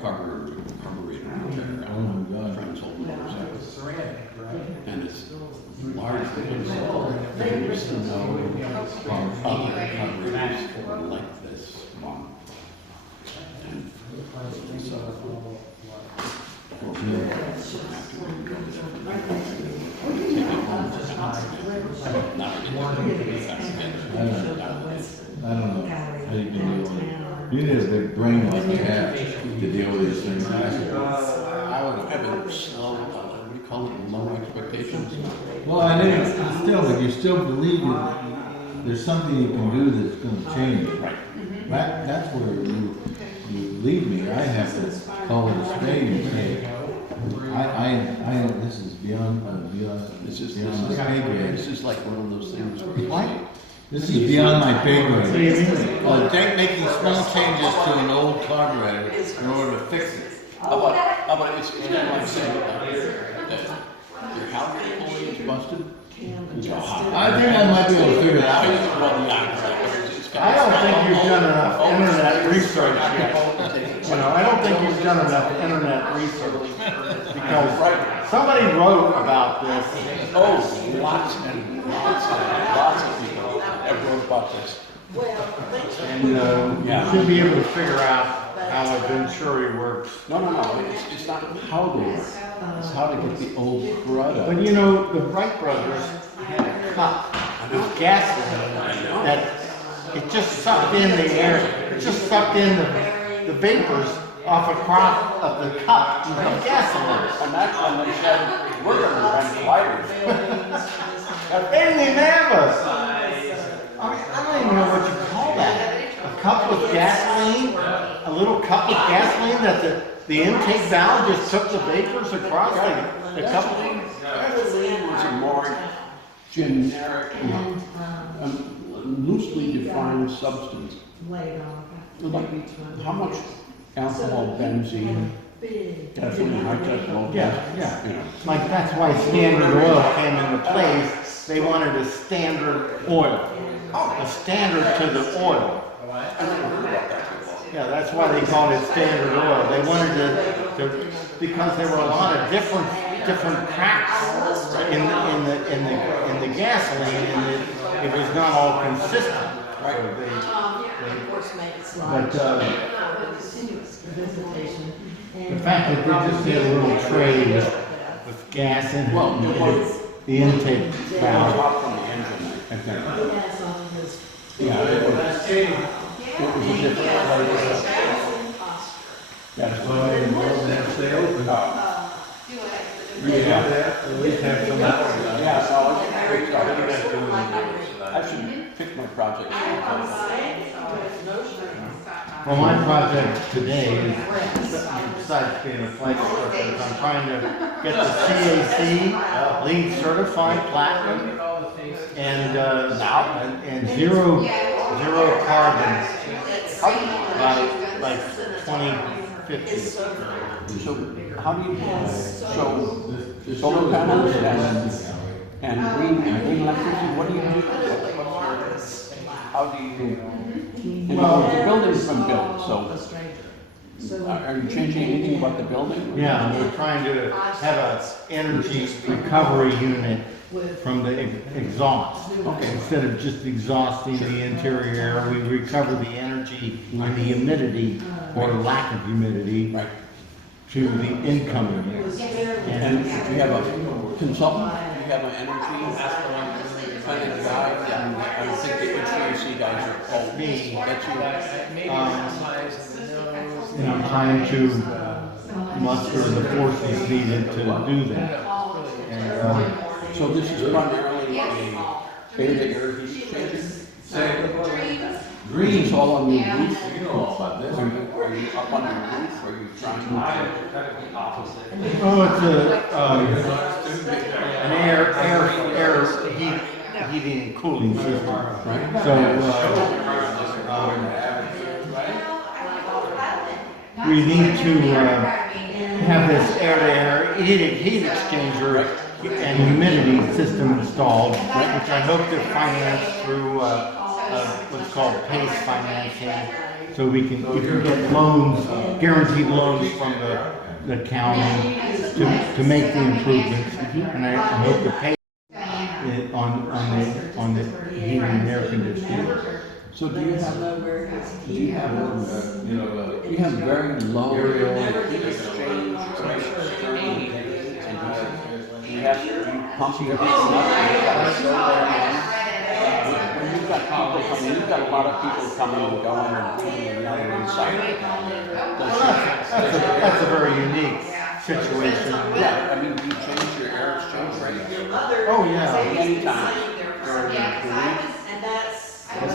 carburetor repair on friend's old motorcycle, and it's largely installed. There used to know other carburetors like this one, and so. I don't know how you can deal with it. You need a big brain like you have to deal with these things. I would have a slow, what do you call it, low expectations. Well, I think still, but you still believe that there's something you can do that's going to change it. Right. That's where you leave me. I have to call it a spade and say, this is beyond my pay grade. This is like one of those things where you say, This is beyond my pay grade. Well, making small changes to an old carburetor in order to fix it. how about it's kind of like saying that your halogen pulley is busted. I think I might be able to figure it out. I don't think you've done enough internet research yet. I don't think you've done enough internet research because somebody wrote about this. Oh, lots of people have wrote about this. And you should be able to figure out how a Venturi works. No. It's not how they work. It's how to get the old crud out. But the Wright brothers had a cup with gas in it that it just sucked in the air. It just sucked in the vapors off a crop of the cup of gasoline. And that's when they said, we're going to run fighters. They didn't even have us. I don't even know what you call that. A cup with gasoline, a little cup with gasoline that the intake valve just took the vapors across the cup. Gasoline was a more generic, loosely defined substance. Like, how much alcohol, benzene, gasoline, high test, low test, Yeah. you know. Like, that's why Standard Oil came into place. They wanted a standard oil, a standard to the oil. Yeah, that's why they called it Standard Oil. They wanted to because there were a lot of different cracks in the gasoline, and it was not all consistent. Right. But the fact that they just did a little tray with gas in it, the intake valve. Top from the engine, I think. Yeah, it was a different flavor. That's why it wasn't stay open. At least have some hours. Yeah, so it's great stuff. I should pick my project. Well, my project today is, besides being a flight instructor, is I'm trying to get the CAC LEED certified platinum and zero carbon by 2050. So how do you, so solar panels and green electricity, what do you do? How do you, well, the building's been built, so are you changing anything about the building? Yeah, we're trying to have an energy recovery unit from the exhaust. Okay. Instead of just exhausting the interior air, we recover the energy and the humidity, or lack of humidity, to the incoming air. And do you have a consultant? Do you have an energy kind of guy? And I don't think the HVAC guys are all Me. That's you. And I'm trying to muster the forces needed to do that. And, so this is primarily a air-to-air heat exchanger? Green is all on your roof? You know all about this. Are you up on your roof? Are you trying to? oh, it's an air heating and cooling system. Right. So we need to have this air-to-air heat exchanger and humidity system installed, which I hope to finance through what's called PACE financing, so we can get loans, guaranteed loans from the county to make the improvements, and I hope to pay it on the heating and air conditioning. So do you have very low heat exchange and you pump your heat up? When you've got people coming, you've got a lot of people coming and going and putting in the other inside. That's a very unique situation. Yeah, I mean, do you change your air exchange rate? Oh yeah. Many times during the week.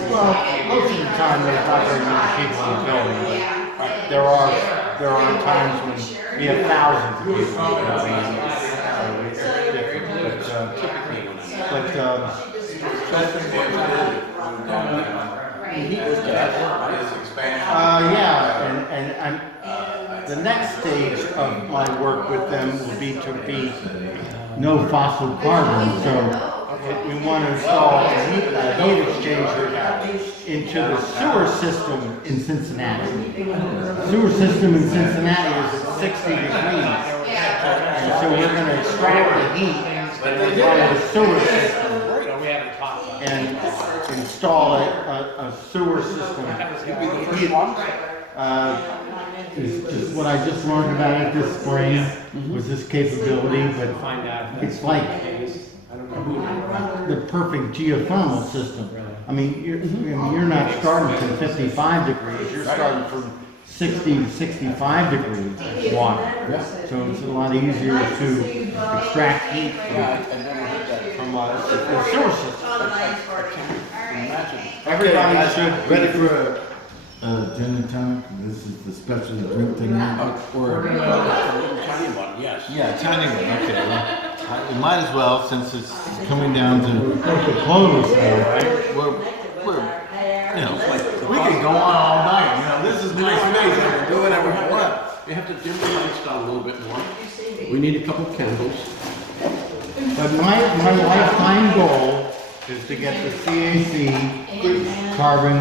Well, most of the time there's not very many people in the building, but there are times when we have thousands of people in the building. The next stage of my work with them will be to be no fossil carbon. So we want to install a heat exchanger into the sewer system in Cincinnati. The sewer system in Cincinnati is at 60 degrees. And so we're going to extract the heat from the sewer system and install a sewer system. Is what I just learned about it this spring, was this capability, but it's like the perfect geothermal system. I mean, you're not starting from 55 degrees, you're starting from 60 to 65 degree water. So it's a lot easier to extract heat from a sewer system. I can't imagine Everybody should Ready for a gin and tonic? This is the special drink thing. Or a little tiny one, yes. Yeah, tiny one, okay. Well, we might as well, since it's coming down to the close, right? We're, you know, we could go on all night, you know, this is nice space, I can do whatever I want. We have to dim the lights down a little bit more. We need a couple candles. But my lifetime goal is to get the CAC carbon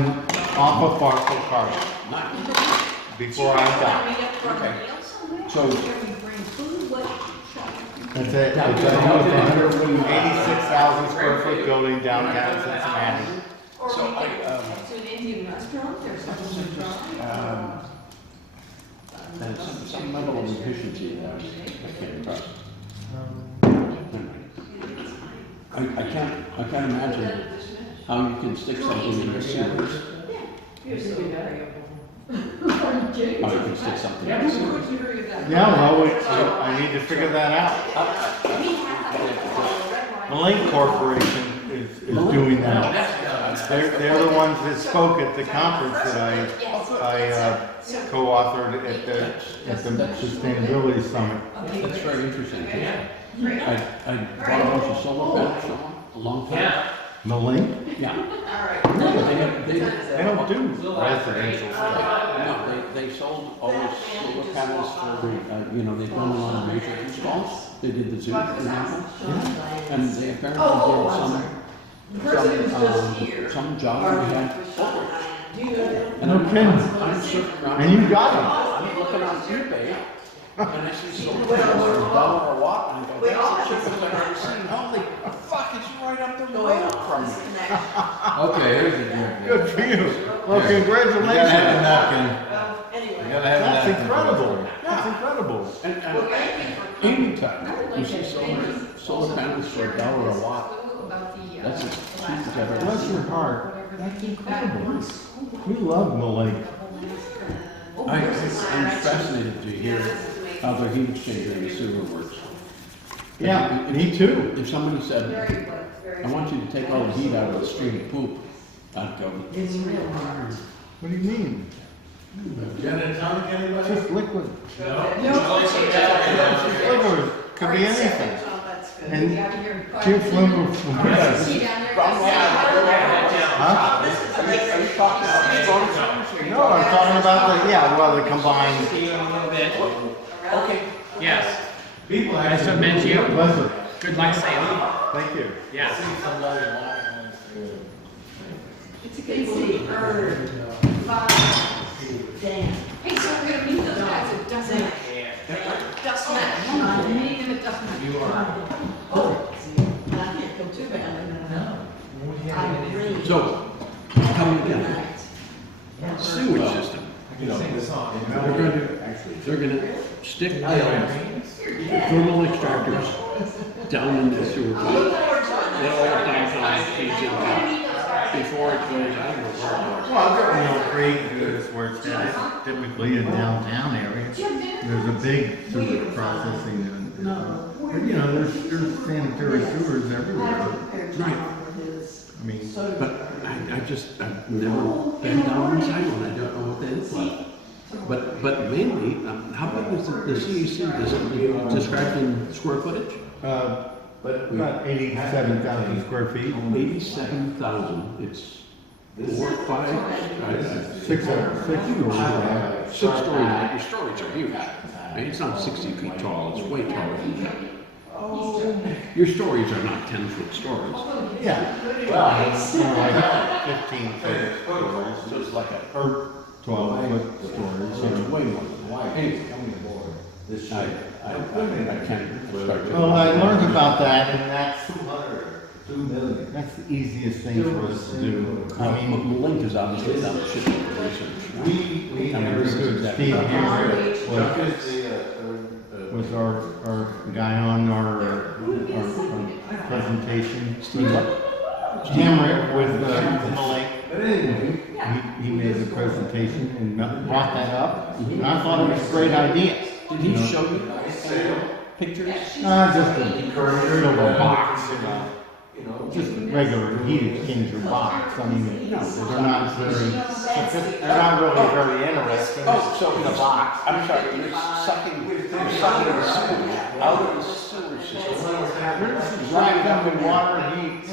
off of fossil carbon before I die. So that's it. It's a 186,000 square foot building downtown Cincinnati. So It's an Indian restaurant, there's something and some level of efficiency there. I can't trust. I can't imagine how you can stick something in the sewers. How you can stick something in the sewers. Yeah, well, I need to figure that out. The Link Corporation is doing that. They're the ones that spoke at the conference that I co-authored at the Sustainability Summit. That's very interesting. I bought a bunch of solar panels from them a long time. The Link? Yeah. They don't do residential stuff. No, they sold all those solar panels for, they've done a lot of major installs. They did the zoo, for example. And they apparently did some job we had. No kidding. I'm surfing around. And you got them. I'm looking on eBay, and I see solar panels for $1 a watt, and I go, that's the cheapest I've ever seen. Holy fuck, it's right up the road from me. Okay, here's the drink. Good for you. Well, You congratulations. gotta have a napkin. You gotta have a That's napkin. incredible. That's incredible. And anytime you see solar panels for $1 a watt, that's as cheap as I've ever Bless seen. your heart. That's incredible. We love the lake. I'm fascinated to hear how the heat exchanger in the sewer works. Yeah, me too. If somebody said, I want you to take all the heat out of the stream of poop, I'd go, It's real hard. What do you mean? Gin and tonic, anybody? Just liquid. No. Liquid. Could be anything. And And Jim Flimmer from Huh? No, I'm talking about the combined. Okay. Yes. People Nice to meet you. Pleasure. Good luck sailing. Thank you. Yeah. It's a good see. Dan. Hey, so we're gonna meet those guys at Dustman. Dustman. We're meeting them at Dustman. You are. Oh, I can't go too badly. I really. so, tell me again, sewage system. You know, the song. They're gonna stick thermal extractors down into the sewer pipe. That all downtown feeds into before it goes, I don't know where it goes. Well, Creek is where it's at, typically in downtown area. There's a big sewer processing. There's sanitary sewers everywhere. Right. I mean, But I've never been down inside one, I don't know what that is like. But mainly, how big is the CEC described in square footage? about 87,000 square feet. 87,000, it's 4, 5, 6 stories. 6 stories, your stories are huge. I mean, it's not 60 feet tall, it's way taller than that. Your stories are not 10-foot stories. Yeah. Well, it's more like 15 stories. So it's like a, Or 12-foot stories. so it's way more than that. Anyway, I can't describe it. Well, I learned about that, and that's the easiest thing for us to do. I mean, The link is obviously done a shit ton of research. we understood Steve Hammer was our guy on our presentation. Steve what? Hammer with the lake. He made the presentation and brought that up, and I thought it was a great idea. Did he show you pictures? Just a little box, just regular heat exchanger box. I mean, they're not very, they're not really very interesting. Oh, so in a box. I'm sorry, you're sucking the sewage out of the sewer system. Driving the water heat.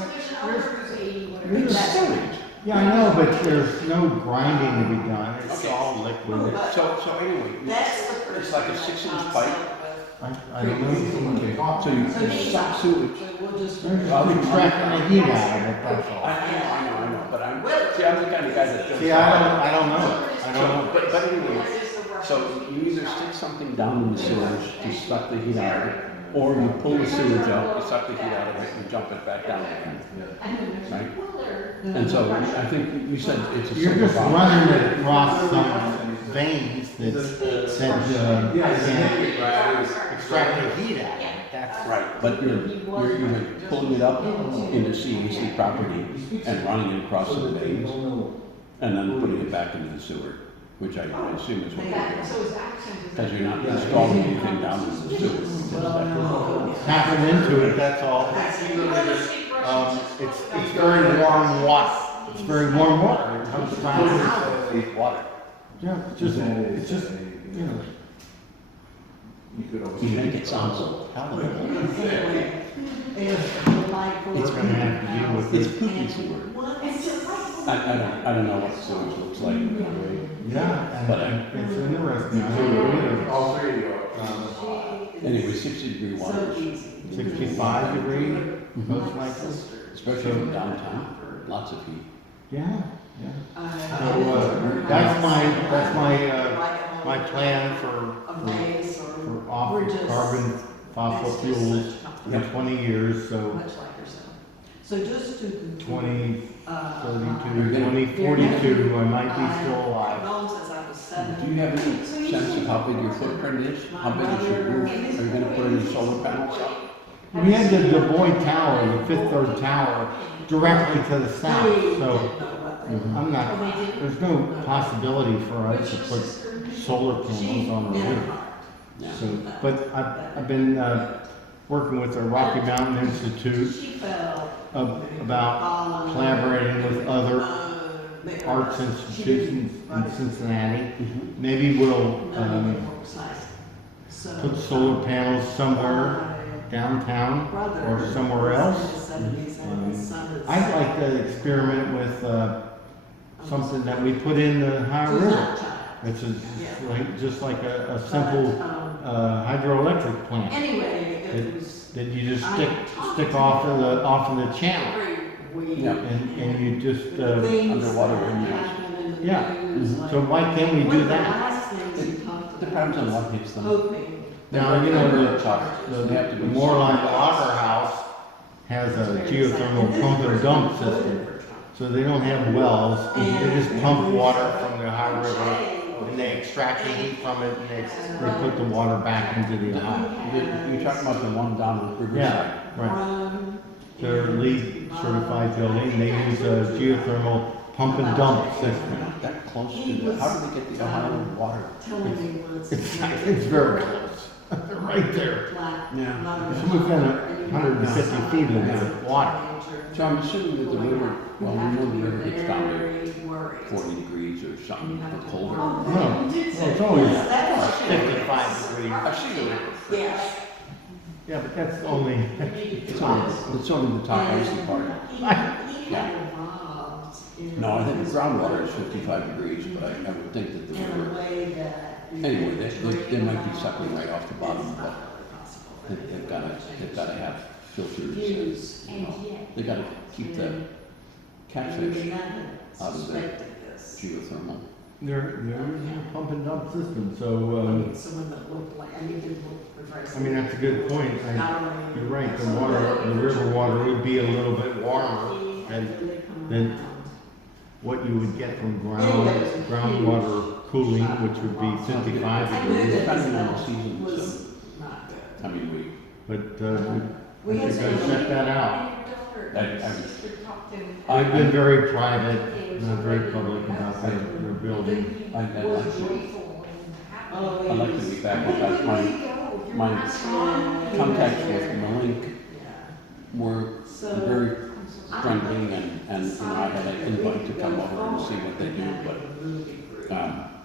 There's sewage. Yeah, I know, but there's no grinding to be done. It's all liquid. So anyway, it's like a 6-inch pipe. I don't know. So you suck sewage. I'll be tracking the heat out of it, that's all. I know, but I'm the kind of guy that does. See, I don't know. But anyway, so you either stick something down in the sewage to suck the heat out of it, or you pull the sewage out, you suck the heat out of it, and jump it back down again. Right? And so I think you said it's a You're simple just problem. running it across some veins that can extract the heat out of it. That's Right, but you're pulling it up into CEC property and running it across the veins, and then putting it back into the sewer, which I assume is what you're doing. Because you're not installing anything down in the sewer. tapping into it, that's all. It's very warm water. It's very warm water. It comes down. It's water. Yeah, it's just, you know. You make it sound so palatable. It's gonna have to deal with It's this. poopy sewer. I don't know what sewage looks like. Yeah, But and it's interesting. I think anyway, 60-degree water, 65 degree, most likely. especially in downtown, lots of heat. Yeah, yeah. So, that's my plan for off carbon fossil fuels in 20 years, so So just to conclude. 2032, 2042, I might be still alive. Do you have any sense of how big your footprint is? How big is your roof? Are you going to put any solar panels up? We had the Du Bois Tower, the Fifth Third Tower, directly to the south, so I'm not, there's no possibility for us to put solar panels on the roof. So, but I've been working with the Rocky Mountain Institute about collaborating with other arts institutions in Cincinnati. Maybe we'll put solar panels somewhere downtown or somewhere else. I'd like to experiment with something that we put in the High River. It's just like a simple hydroelectric plant that you just stick off of the channel. Yeah. And you just Underwater windmills. yeah. So why can't we do that? It depends on what hits them. Now, you know, They have to the be Moorline Water House has a geothermal pump and dump system. So they don't have wells, they just pump water from the High River, and they extract the heat from it, and they put the water back into the Ohio. You're talking about the one down on Riverside. Yeah, right. Their LEED certified building, they use a geothermal pump and dump system. That close to the, how do they get the Ohio water? It's very close, right there. Yeah. It's within 150 feet of the water. So I'm assuming that the river, well, we know the river gets down to 40 degrees or something, or colder. No, well, it's always 55 degrees. I've seen the river. Yeah, but that's only, It's only the top icy part. Yeah. No, I think the groundwater is 55 degrees, but I would think that the river, anyway, they might be sucking right off the bottom, but they've got to have filters. They got to keep the catfish out of the geothermal. they're a pump and dump system, so, I mean, that's a good point. You're right, the river water would be a little bit warmer than what you would get from groundwater cooling, which would be 55 degrees. Depending on the season, so, I mean, We have to check that out. I I've been very private, not very public about their building. I'd like to be back. In fact, my contacts with Malink were very friendly, and you know, I had an invite to come over and see what they do, but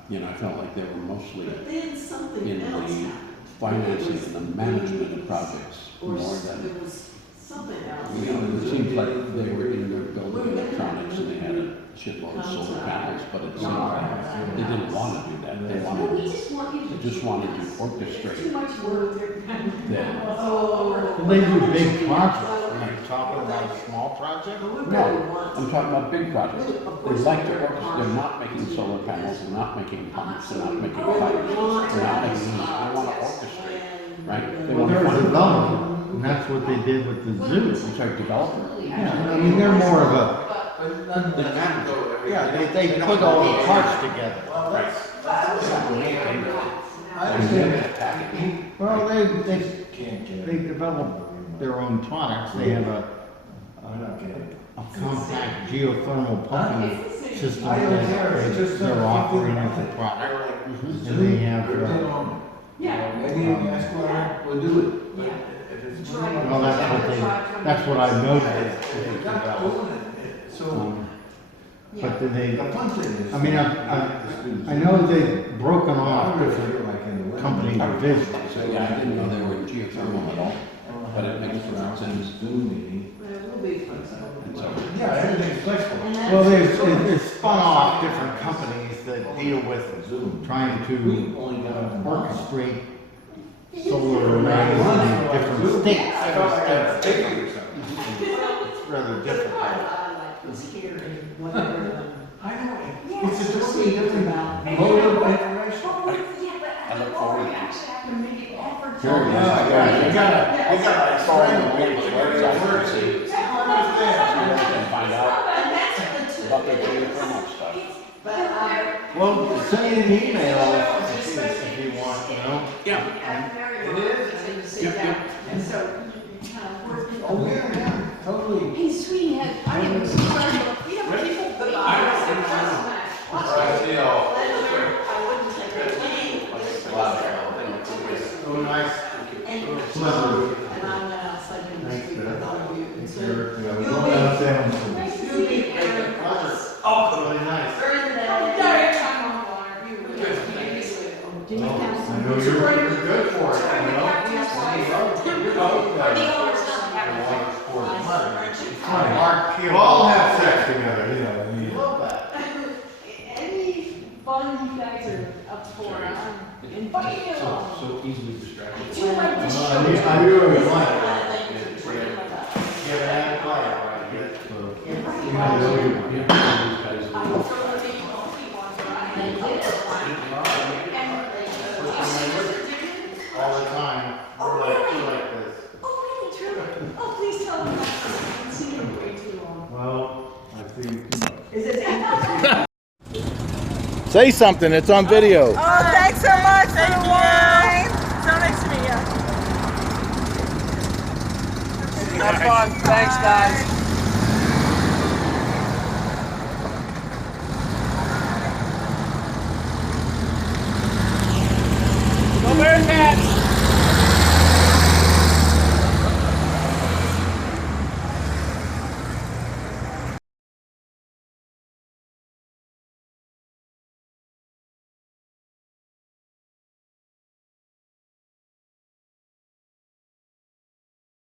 you know, I felt like they were mostly in the financing and the management of projects more than, you know, it seems like they were in there building electronics and they had a shitload of solar panels, but it seemed like they didn't want to do that. They just wanted to orchestrate that. They do big projects. Are you talking about a small project? No, I'm talking about big projects. They like to orchestrate. They're not making solar panels. They're not making pumps. They're not making pipes. They're not making. They want to orchestrate, right? They want to They're a find developer, and that's what they did with the zoo. Which are developer. Yeah, I mean, they're more of a, yeah, they put all the parts together. Right. Well, they develop their own products. They have a compact geothermal pumping system that they're offering as a product. And they have, Maybe you can ask what we'll do it. well, that's what I know that they develop. But then they, I mean, I know they've broken off different company divisions. So yeah, I didn't know they were geothermal at all, but it makes perfect sense. And so, Yeah, everything's flexible. Well, they've spun off different companies that deal with trying to orchestrate solar arrays in different states. It's rather difficult. I know, it's a totally different mode of information. I look forward to it. Sure, yeah, you gotta Sorry, the website to see, so and find out about their geothermal stuff. Well, send me an email if you want, you know. Yeah. It is? Yep. Oh, yeah, totally. Hey, sweetie, I am sorry, we have people. So nice. Pleasure. Oh, really nice. I know you're good for it, you know? We'll all have sex together, you know. Any fun you guys are up for, invite you along. So easily distracted. Do like the show. I knew it was like that. You haven't had a client right yet, so. All the time, we're like this. Oh, really, true? Oh, please tell them that. I've seen him way too long. Well, I think. Is it? Say something, it's on video. Oh, thanks so much for the wine. So nice to meet you. Have fun. Thanks, guys.